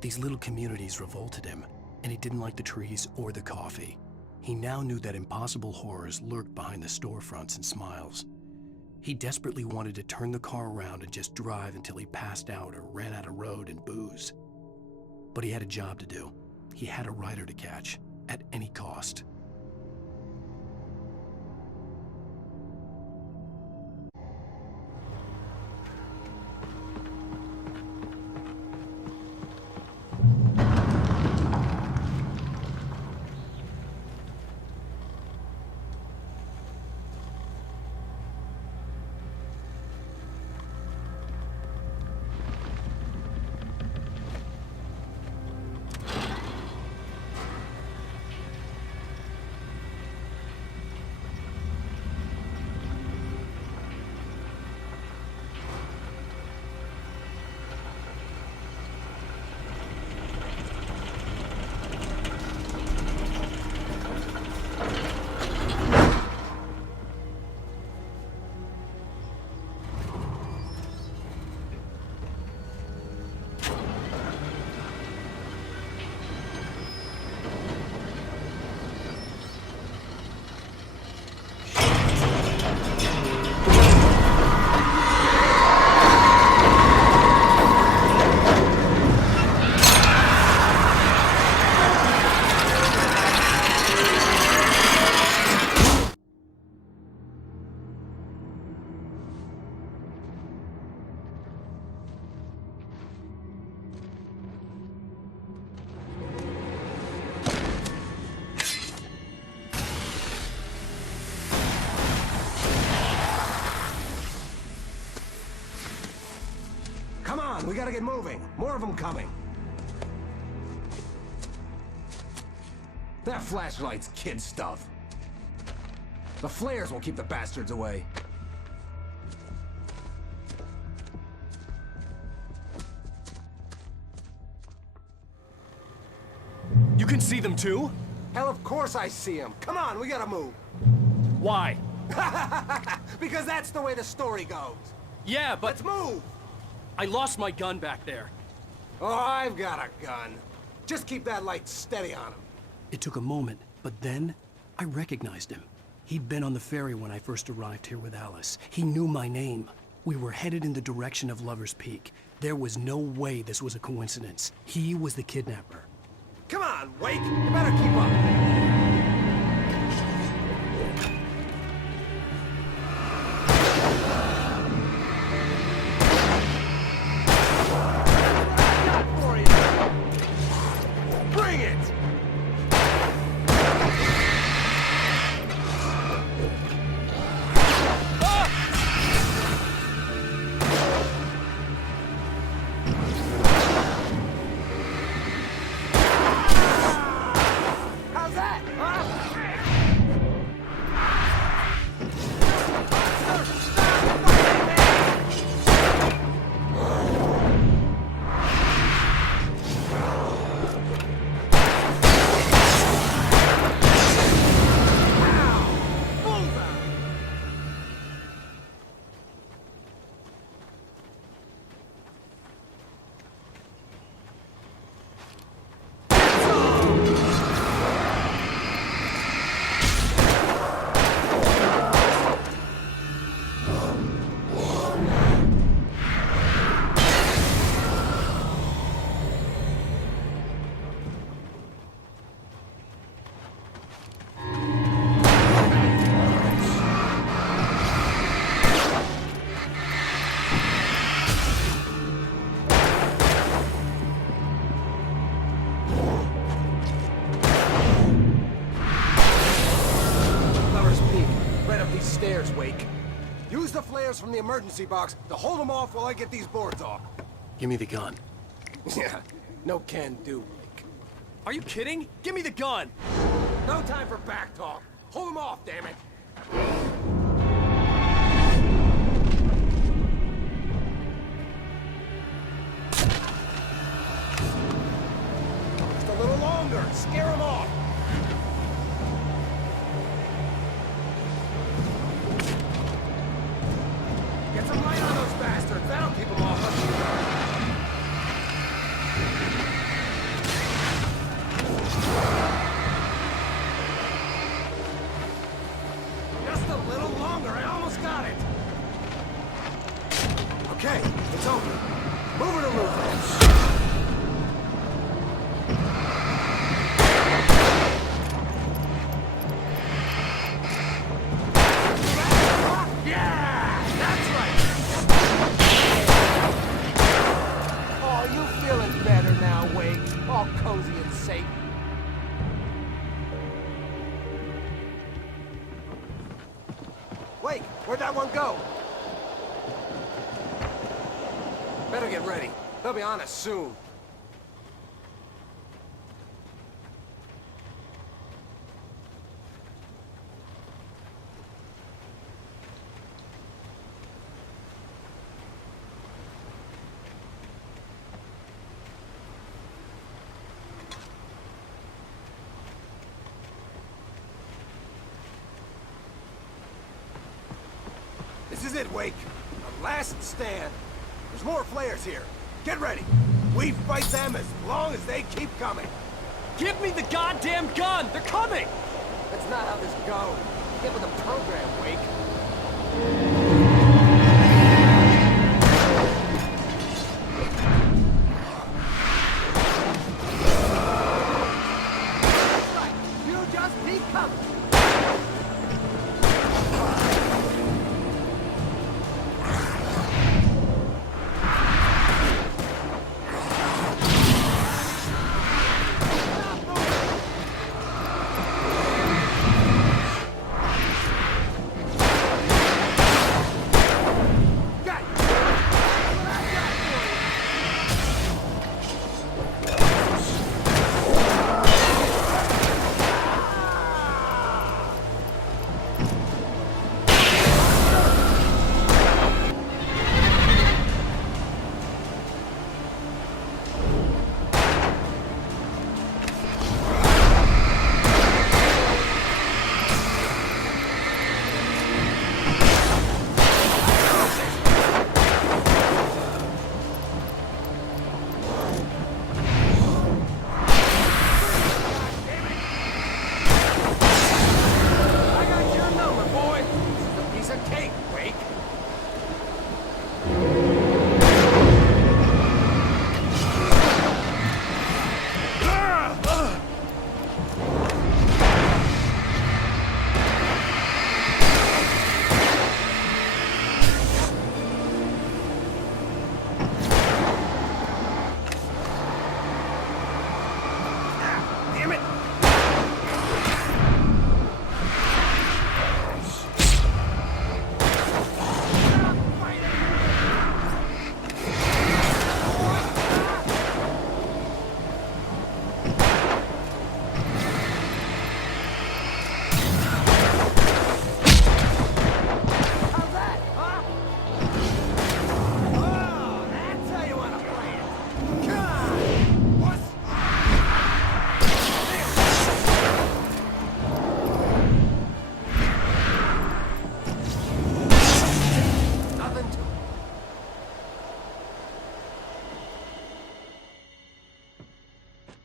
These little communities revolted him, and he didn't like the trees or the coffee. He now knew that impossible horrors lurked behind the storefronts and smiles. He desperately wanted to turn the car around and just drive until he passed out or ran out of road and booze. But he had a job to do. He had a rider to catch, at any cost. Come on, we gotta get moving. More of them coming. That flashlight's kid stuff. The flares will keep the bastards away. You can see them too? Hell, of course I see them. Come on, we gotta move. Why? Because that's the way the story goes. Yeah, but... Let's move! I lost my gun back there. Oh, I've got a gun. Just keep that light steady on him. It took a moment, but then I recognized him. He'd been on the ferry when I first arrived here with Alice. He knew my name. We were headed in the direction of Lover's Peak. There was no way this was a coincidence. He was the kidnapper. Come on, Wake! You better keep up! Bring it! How's that, Stairs, Wake. Use the flares from the emergency box to hold them off while I get these boards off. Give me the gun. Yeah, no can do, Wake. Are you kidding? Give me the gun! No time for back talk. Hold them off, damn it. Just a little longer. Scare them off. Get some light on those bastards. That'll keep them off us. Just a little longer. I almost got it. Okay, it's open. Move it to roof then. Oh, you feeling better now, Wake? All cozy and safe. Wake, where'd that one go? Better get ready. They'll be on us soon. This is it, Wake. The last stand. There's more flares here. Get ready. We fight them as long as they keep coming. Give me the goddamn gun! They're coming! That's not how this goes. Get with the program, Wake. You just keep coming.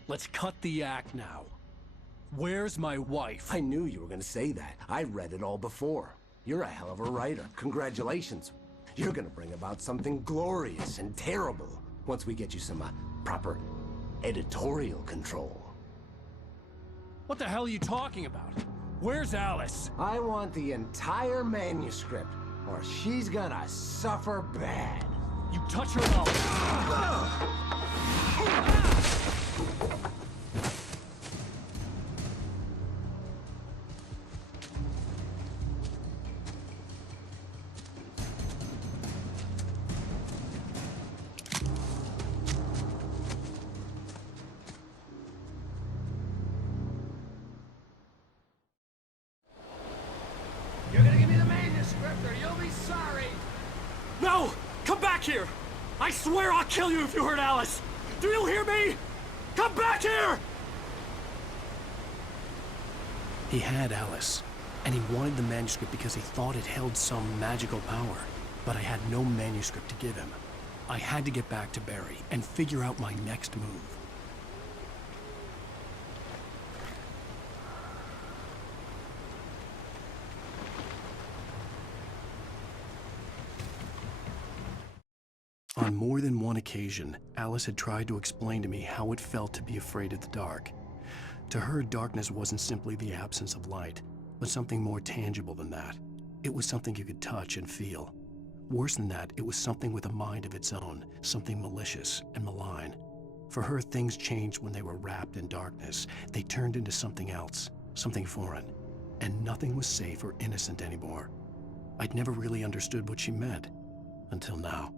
Let's cut the act now. Where's my wife? I knew you were gonna say that. I read it all before. You're a hell of a writer. Congratulations. You're gonna bring about something glorious and terrible once we get you some proper editorial control. What the hell are you talking about? Where's Alice? I want the entire manuscript, or she's gonna suffer bad. You touch her and You're gonna give me the manuscript or you'll be sorry. No! Come back here! I swear I'll kill you if you hurt Alice! Do you hear me? Come back here! He had Alice, and he wanted the manuscript because he thought it held some magical power. But I had no manuscript to give him. I had to get back to Barry and figure out my next move. On more than one occasion, Alice had tried to explain to me how it felt to be afraid of the dark. To her, darkness wasn't simply the absence of light, but something more tangible than that. It was something you could touch and feel. Worse than that, it was something with a mind of its own, something malicious and malign. For her, things changed when they were wrapped in darkness. They turned into something else, something foreign, and nothing was safe or innocent anymore. I'd never really understood what she meant, until now.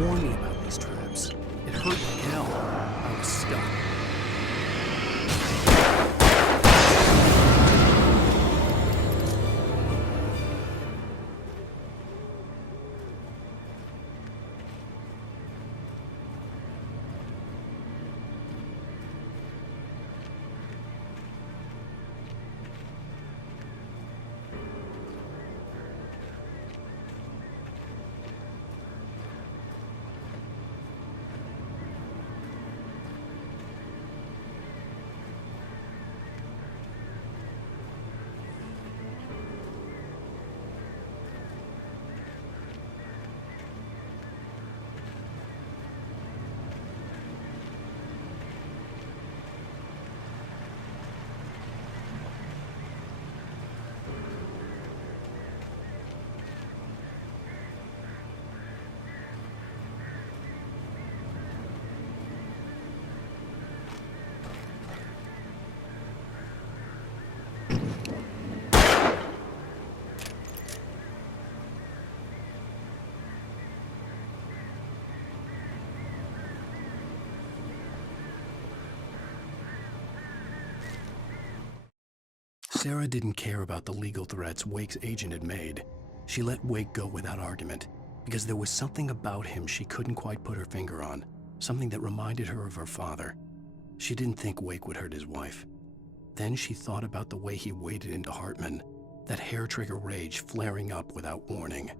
Warn me about these traps. It hurt like hell. I was stuck. Sarah didn't care about the legal threats Wake's agent had made. She let Wake go without argument, because there was something about him she couldn't quite put her finger on, something that reminded her of her father. She didn't think Wake would hurt his wife. Then she thought about the way he waded into Hartman, that hair-trigger rage flaring up without warning.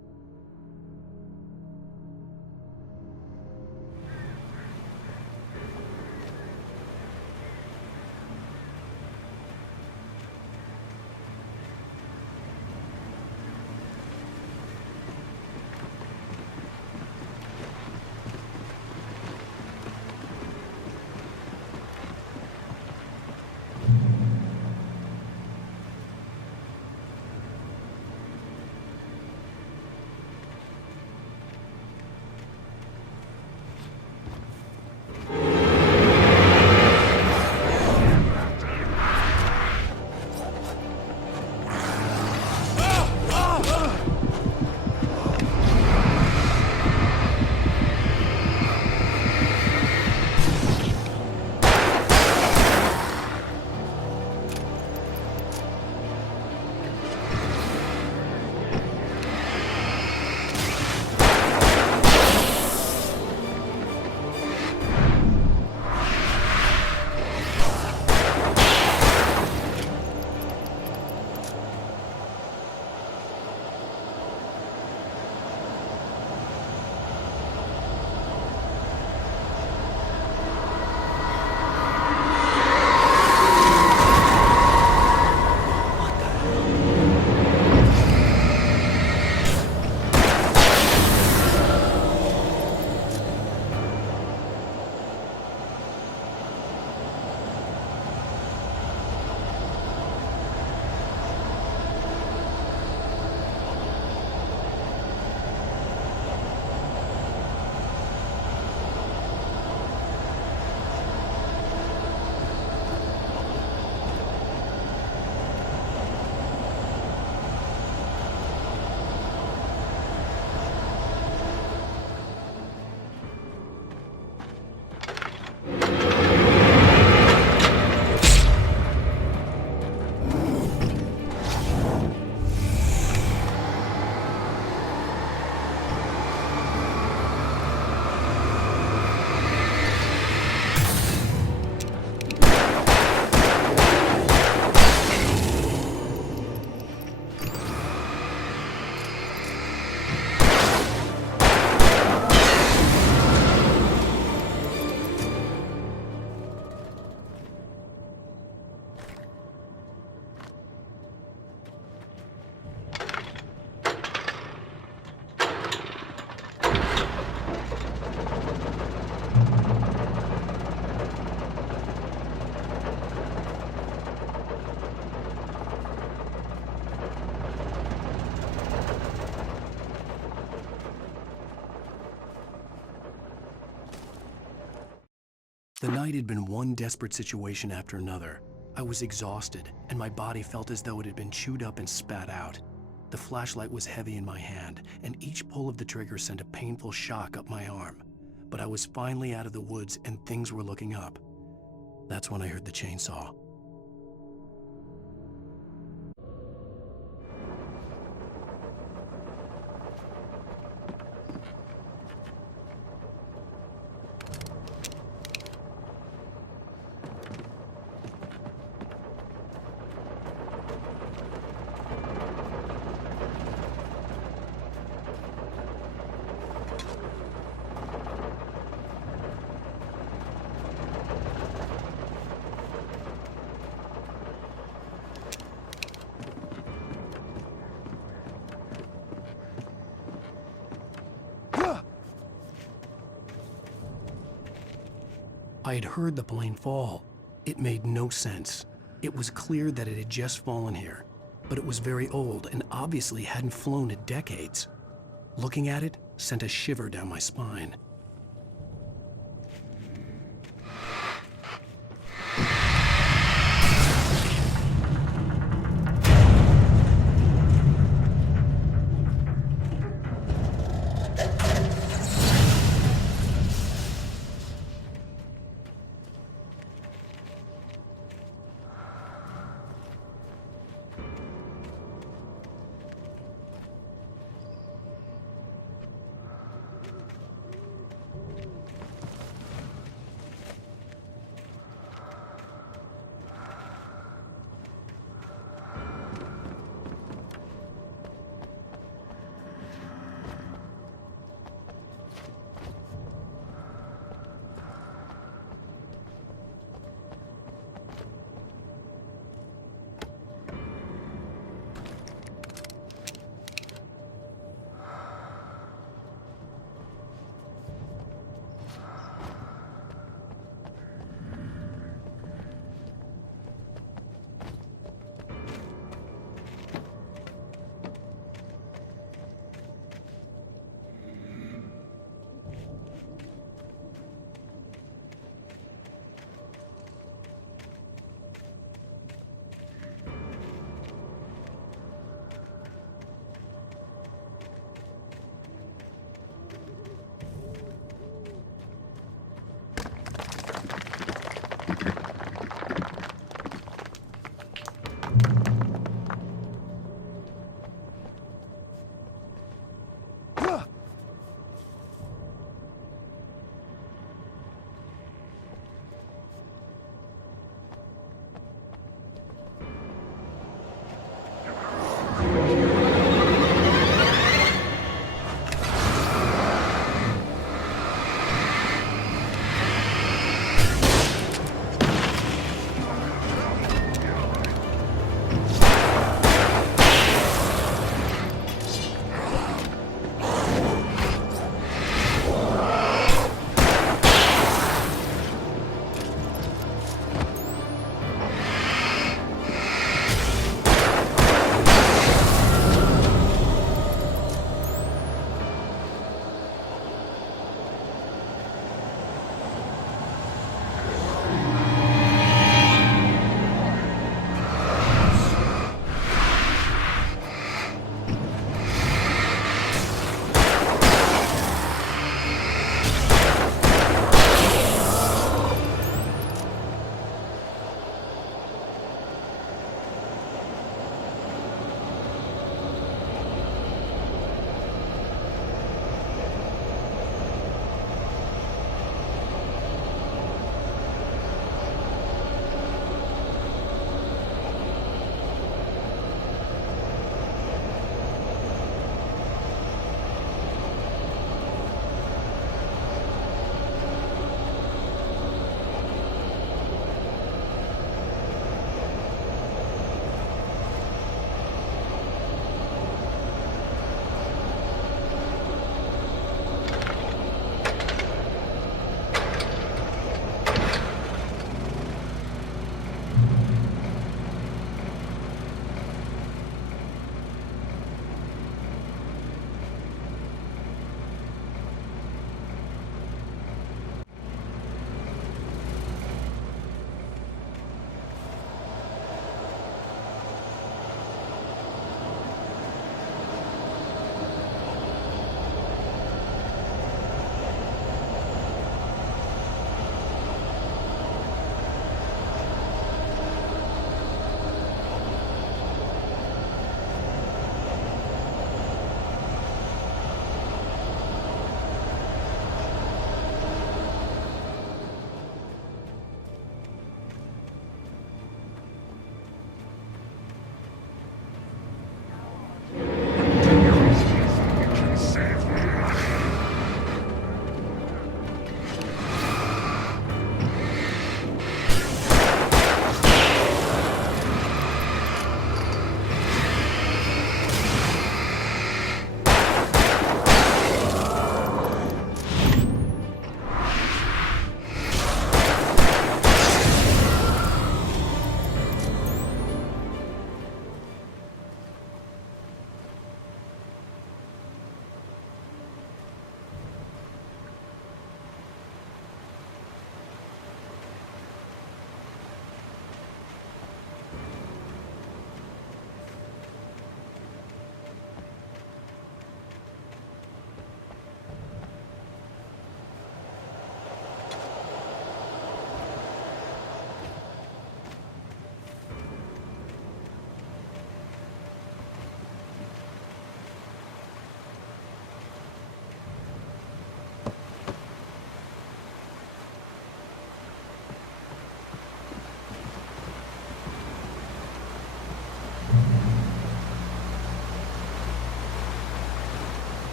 The night had been one desperate situation after another. I was exhausted, and my body felt as though it had been chewed up and spat out. The flashlight was heavy in my hand, and each pull of the trigger sent a painful shock up my arm. But I was finally out of the woods, and things were looking up. That's when I heard the chainsaw. I had heard the plane fall. It made no sense. It was clear that it had just fallen here, but it was very old and obviously hadn't flown in decades. Looking at it sent a shiver down my spine.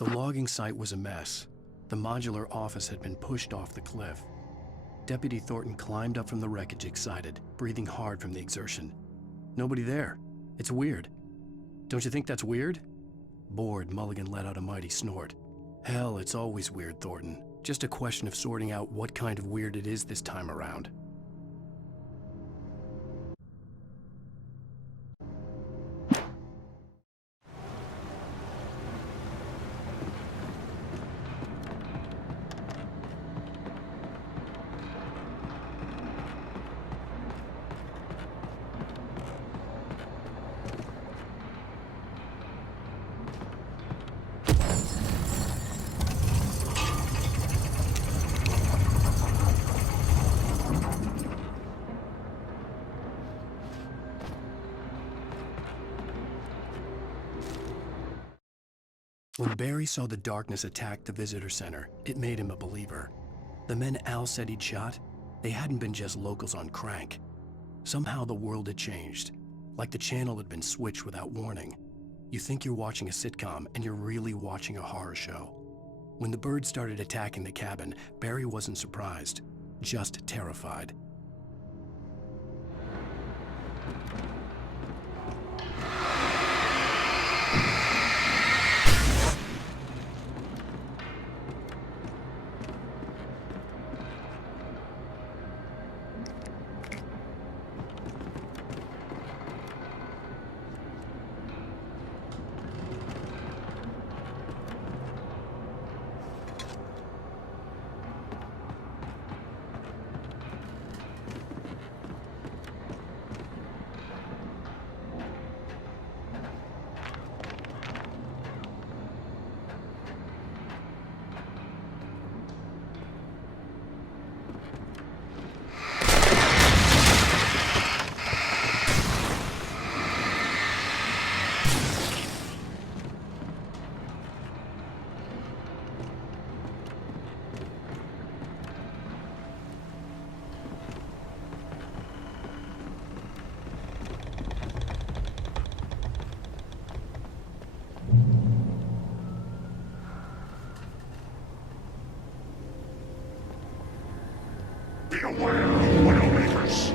The logging site was a mess. The modular office had been pushed off the cliff. Deputy Thornton climbed up from the wreckage excited, breathing hard from the exertion. Nobody there. It's weird. Don't you think that's weird? Bored, Mulligan let out a mighty snort. Hell, it's always weird, Thornton. Just a question of sorting out what kind of weird it is this time around. When Barry saw the darkness attack the visitor center, it made him a believer. The men Al said he'd shot, they hadn't been just locals on crank. Somehow the world had changed, like the channel had been switched without warning. You think you're watching a sitcom, and you're really watching a horror show. When the birds started attacking the cabin, Barry wasn't surprised, just terrified. Beware of Widowmakers.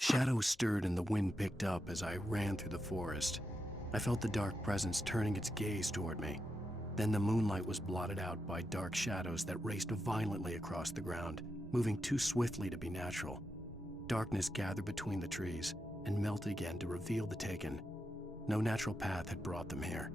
Shadows stirred and the wind picked up as I ran through the forest. I felt the dark presence turning its gaze toward me. Then the moonlight was blotted out by dark shadows that raced violently across the ground, moving too swiftly to be natural. Darkness gathered between the trees and melted again to reveal the Taken. No natural path had brought them here.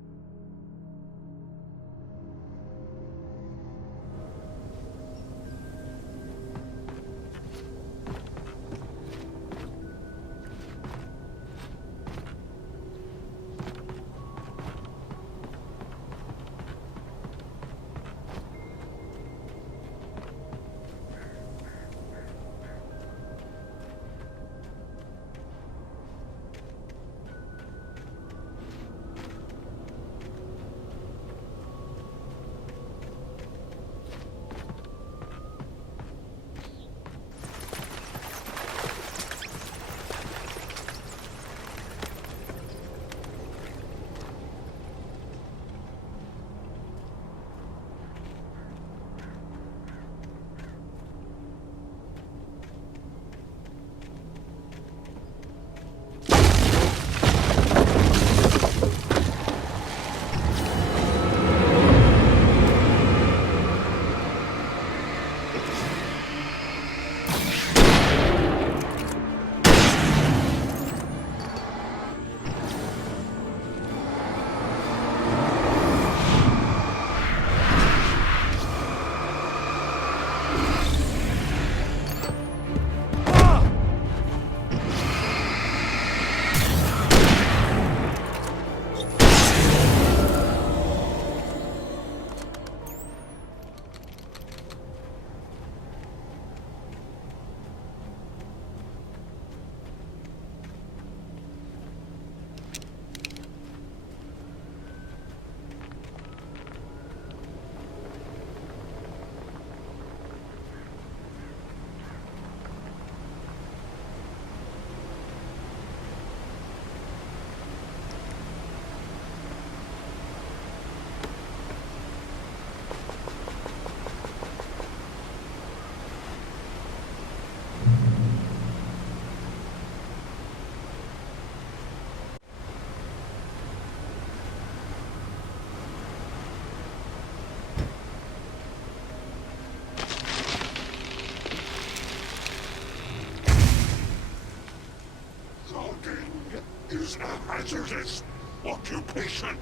is a hazardous occupation.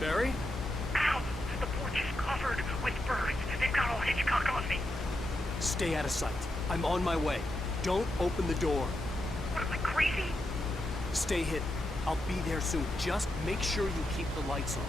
Barry? Ow! The porch is covered with birds. They've got all Hitchcock on me. Stay out of sight. I'm on my way. Don't open the door. What am I, crazy? Stay hidden. I'll be there soon. Just make sure you keep the lights on.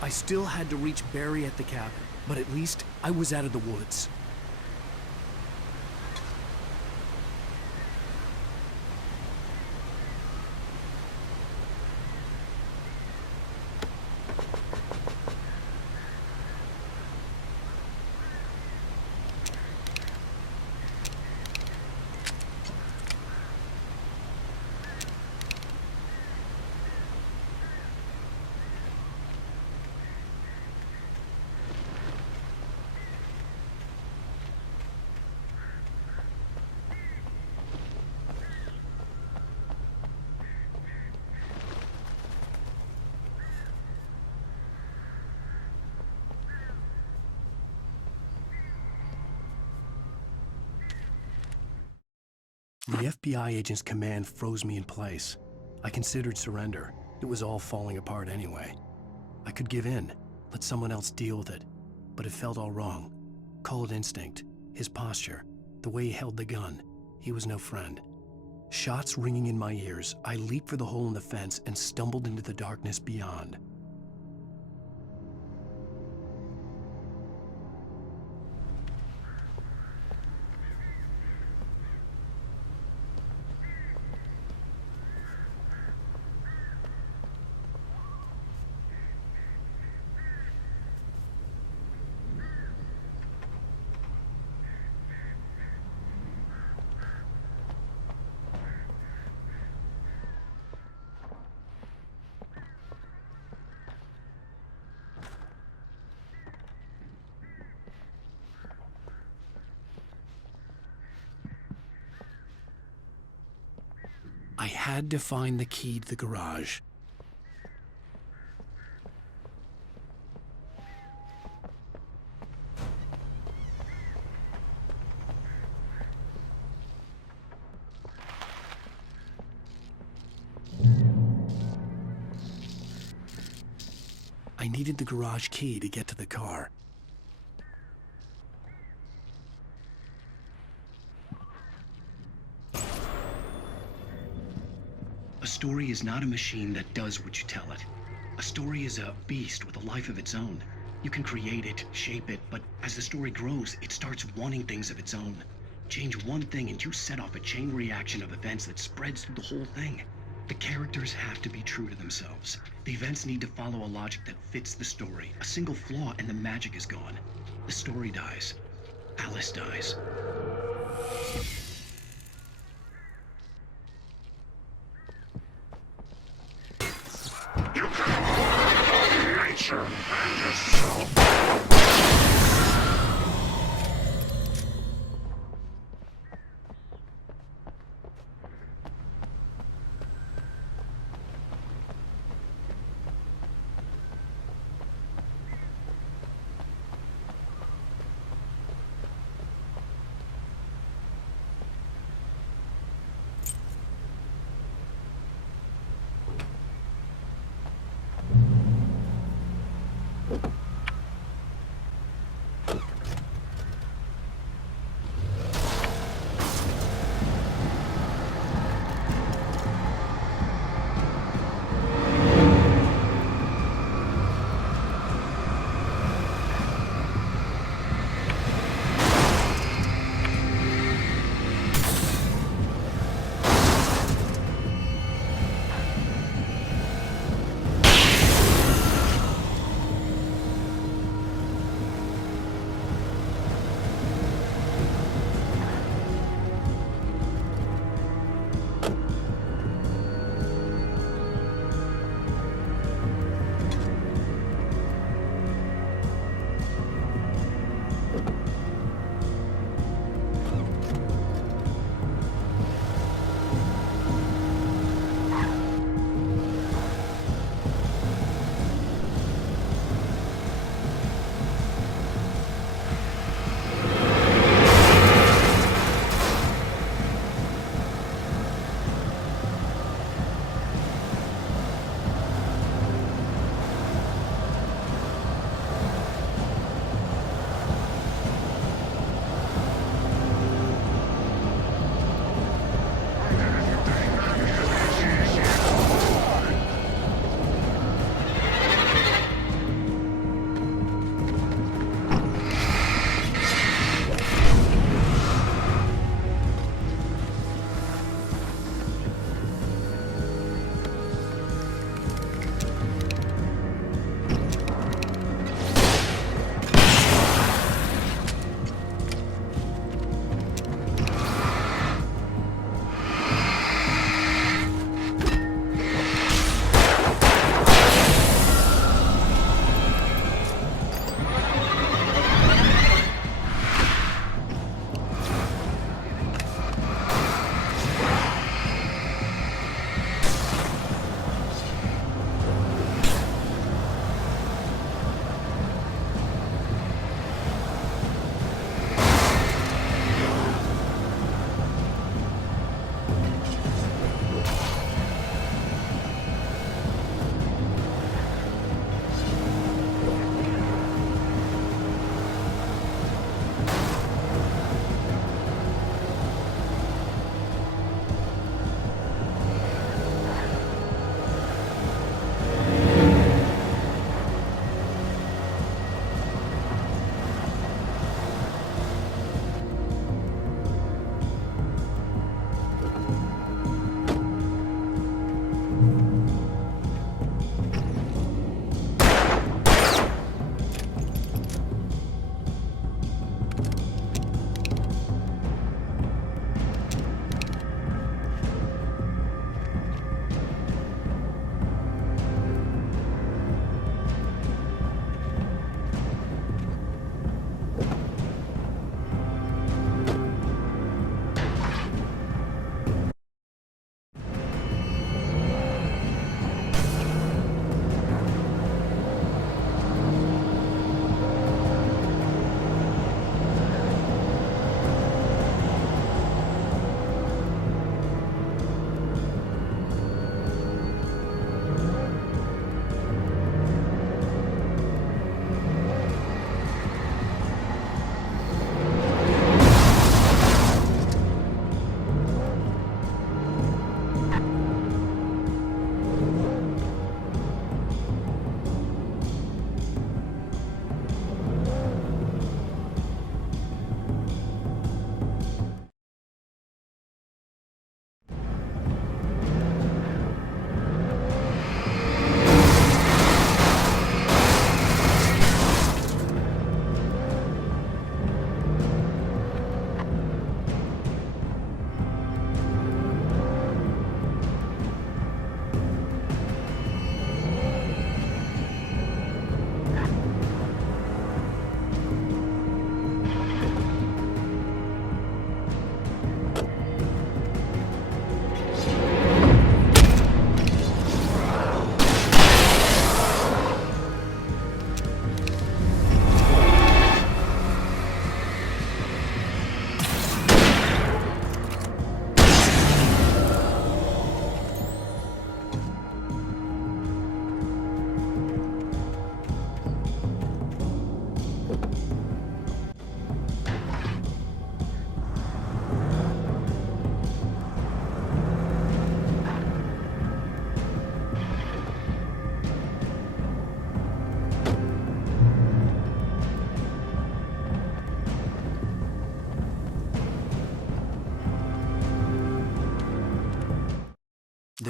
I still had to reach Barry at the cabin, but at least I was out of the woods. The FBI agent's command froze me in place. I considered surrender. It was all falling apart anyway. I could give in, let someone else deal with it, but it felt all wrong. Call it instinct, his posture, the way he held the gun. He was no friend. Shots ringing in my ears, I leaped for the hole in the fence and stumbled into the darkness beyond. I had to find the key to the garage. I needed the garage key to get to the car. A story is not a machine that does what you tell it. A story is a beast with a life of its own. You can create it, shape it, but as the story grows, it starts wanting things of its own. Change one thing and you set off a chain reaction of events that spreads through the whole thing. The characters have to be true to themselves. The events need to follow a logic that fits the story. A single flaw and the magic is gone. The story dies. Alice dies. You can nature and yourself.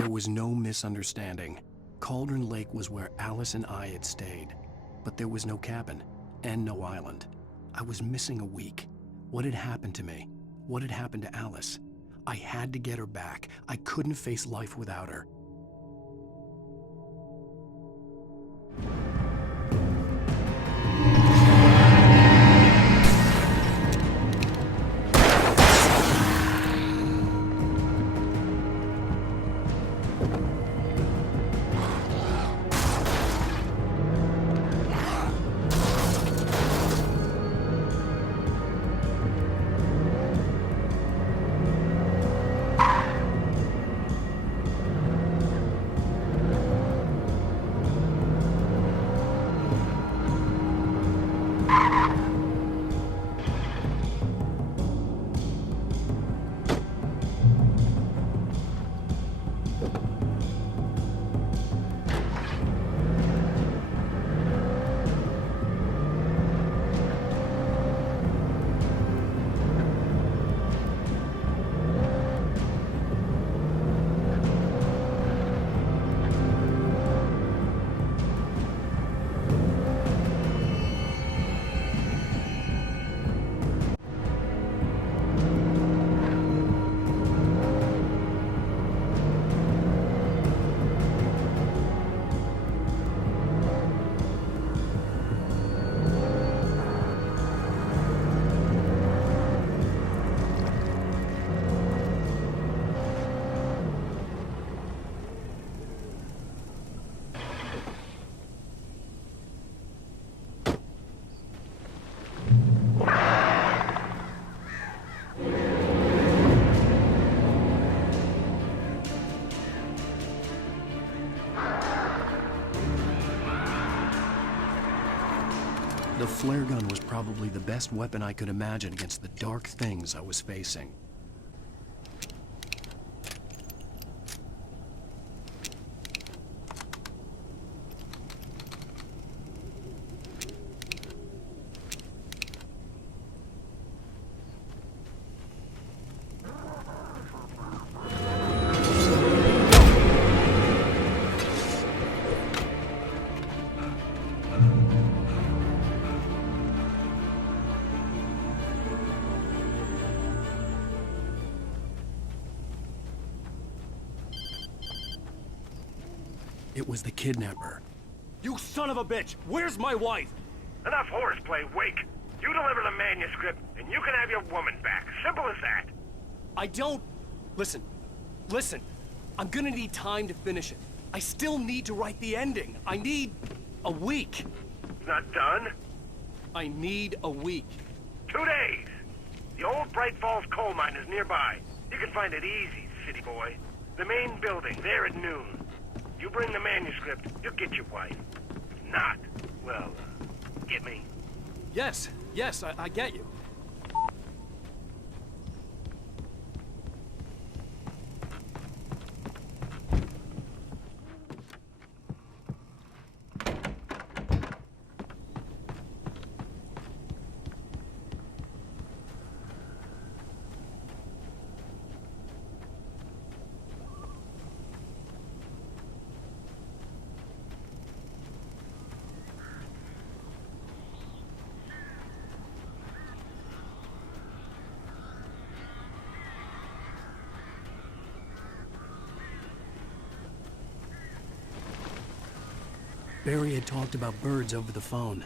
There was no misunderstanding. Cauldron Lake was where Alice and I had stayed, but there was no cabin and no island. I was missing a week. What had happened to me? What had happened to Alice? I had to get her back. I couldn't face life without her. The flare gun was probably the best weapon I could imagine against the dark things I was facing. It was the kidnapper. You son of a bitch! Where's my wife? Enough horseplay, Wake. You deliver the manuscript, and you can have your woman back. Simple as that. I don't... Listen. I'm gonna need time to finish it. I still need to write the ending. I need a week. Not done? I need a week. 2 days. The old Bright Falls coal mine is nearby. You can find it easy, city boy. The main building, there at noon. You bring the manuscript, you'll get your wife. If not, well, get me. Yes, I get you. Barry had talked about birds over the phone.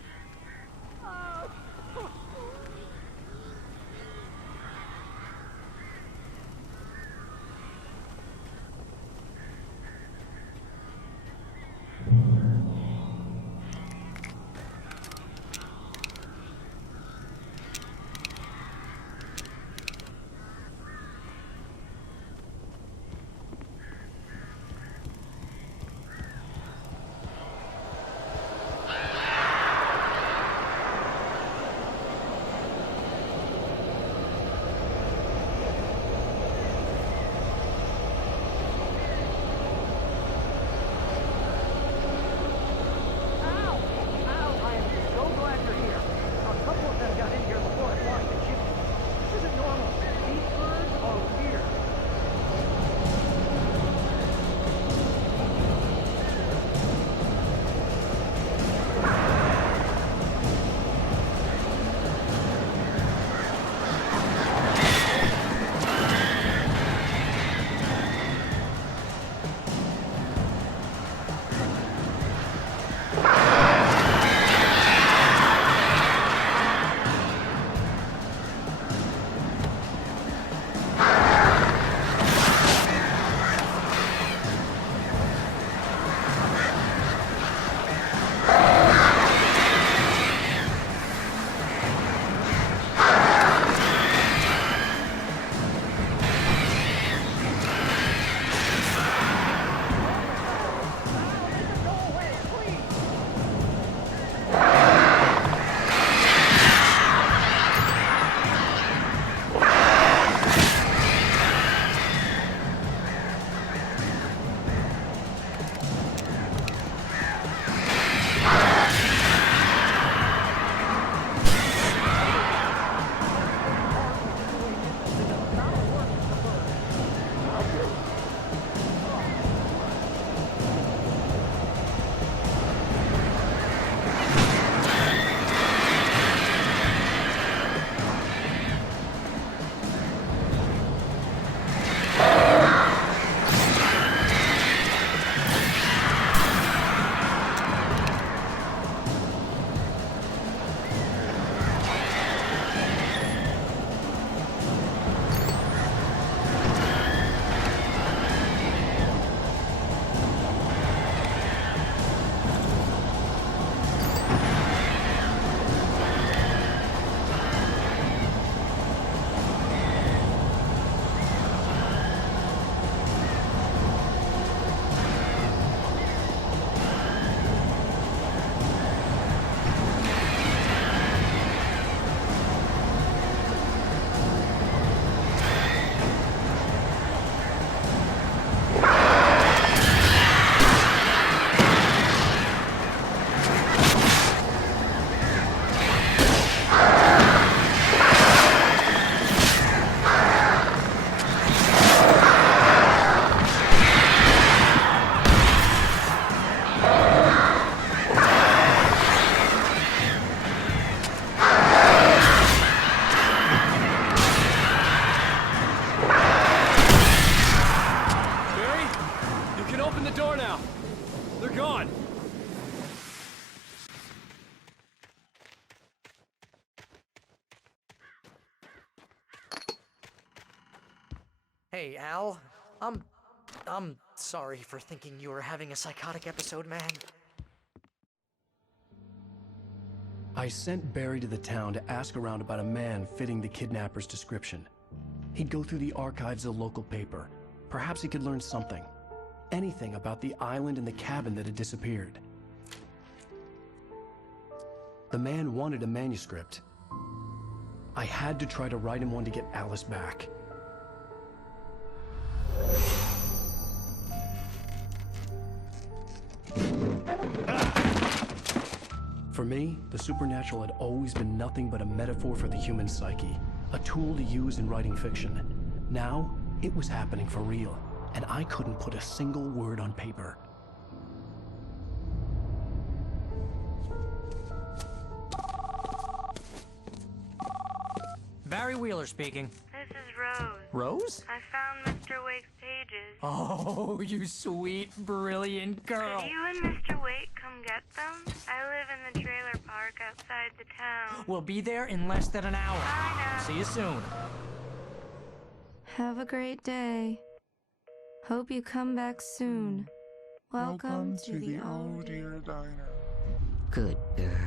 They're gone! Hey, Al. I'm sorry for thinking you were having a psychotic episode, man. I sent Barry to the town to ask around about a man fitting the kidnapper's description. He'd go through the archives of the local paper. Perhaps he could learn something. Anything about the island and the cabin that had disappeared. The man wanted a manuscript. I had to try to write him one to get Alice back. For me, the supernatural had always been nothing but a metaphor for the human psyche, a tool to use in writing fiction. Now, it was happening for real, and I couldn't put a single word on paper. Barry Wheeler speaking. This is Rose. Rose? I found Mr. Wake's pages. Oh, you sweet, brilliant girl. Could you and Mr. Wake come get them? I live in the trailer park outside the town. We'll be there in less than an hour. Bye now. See you soon. Have a great day. Hope you come back soon. Welcome to the old dear diner. Good girl.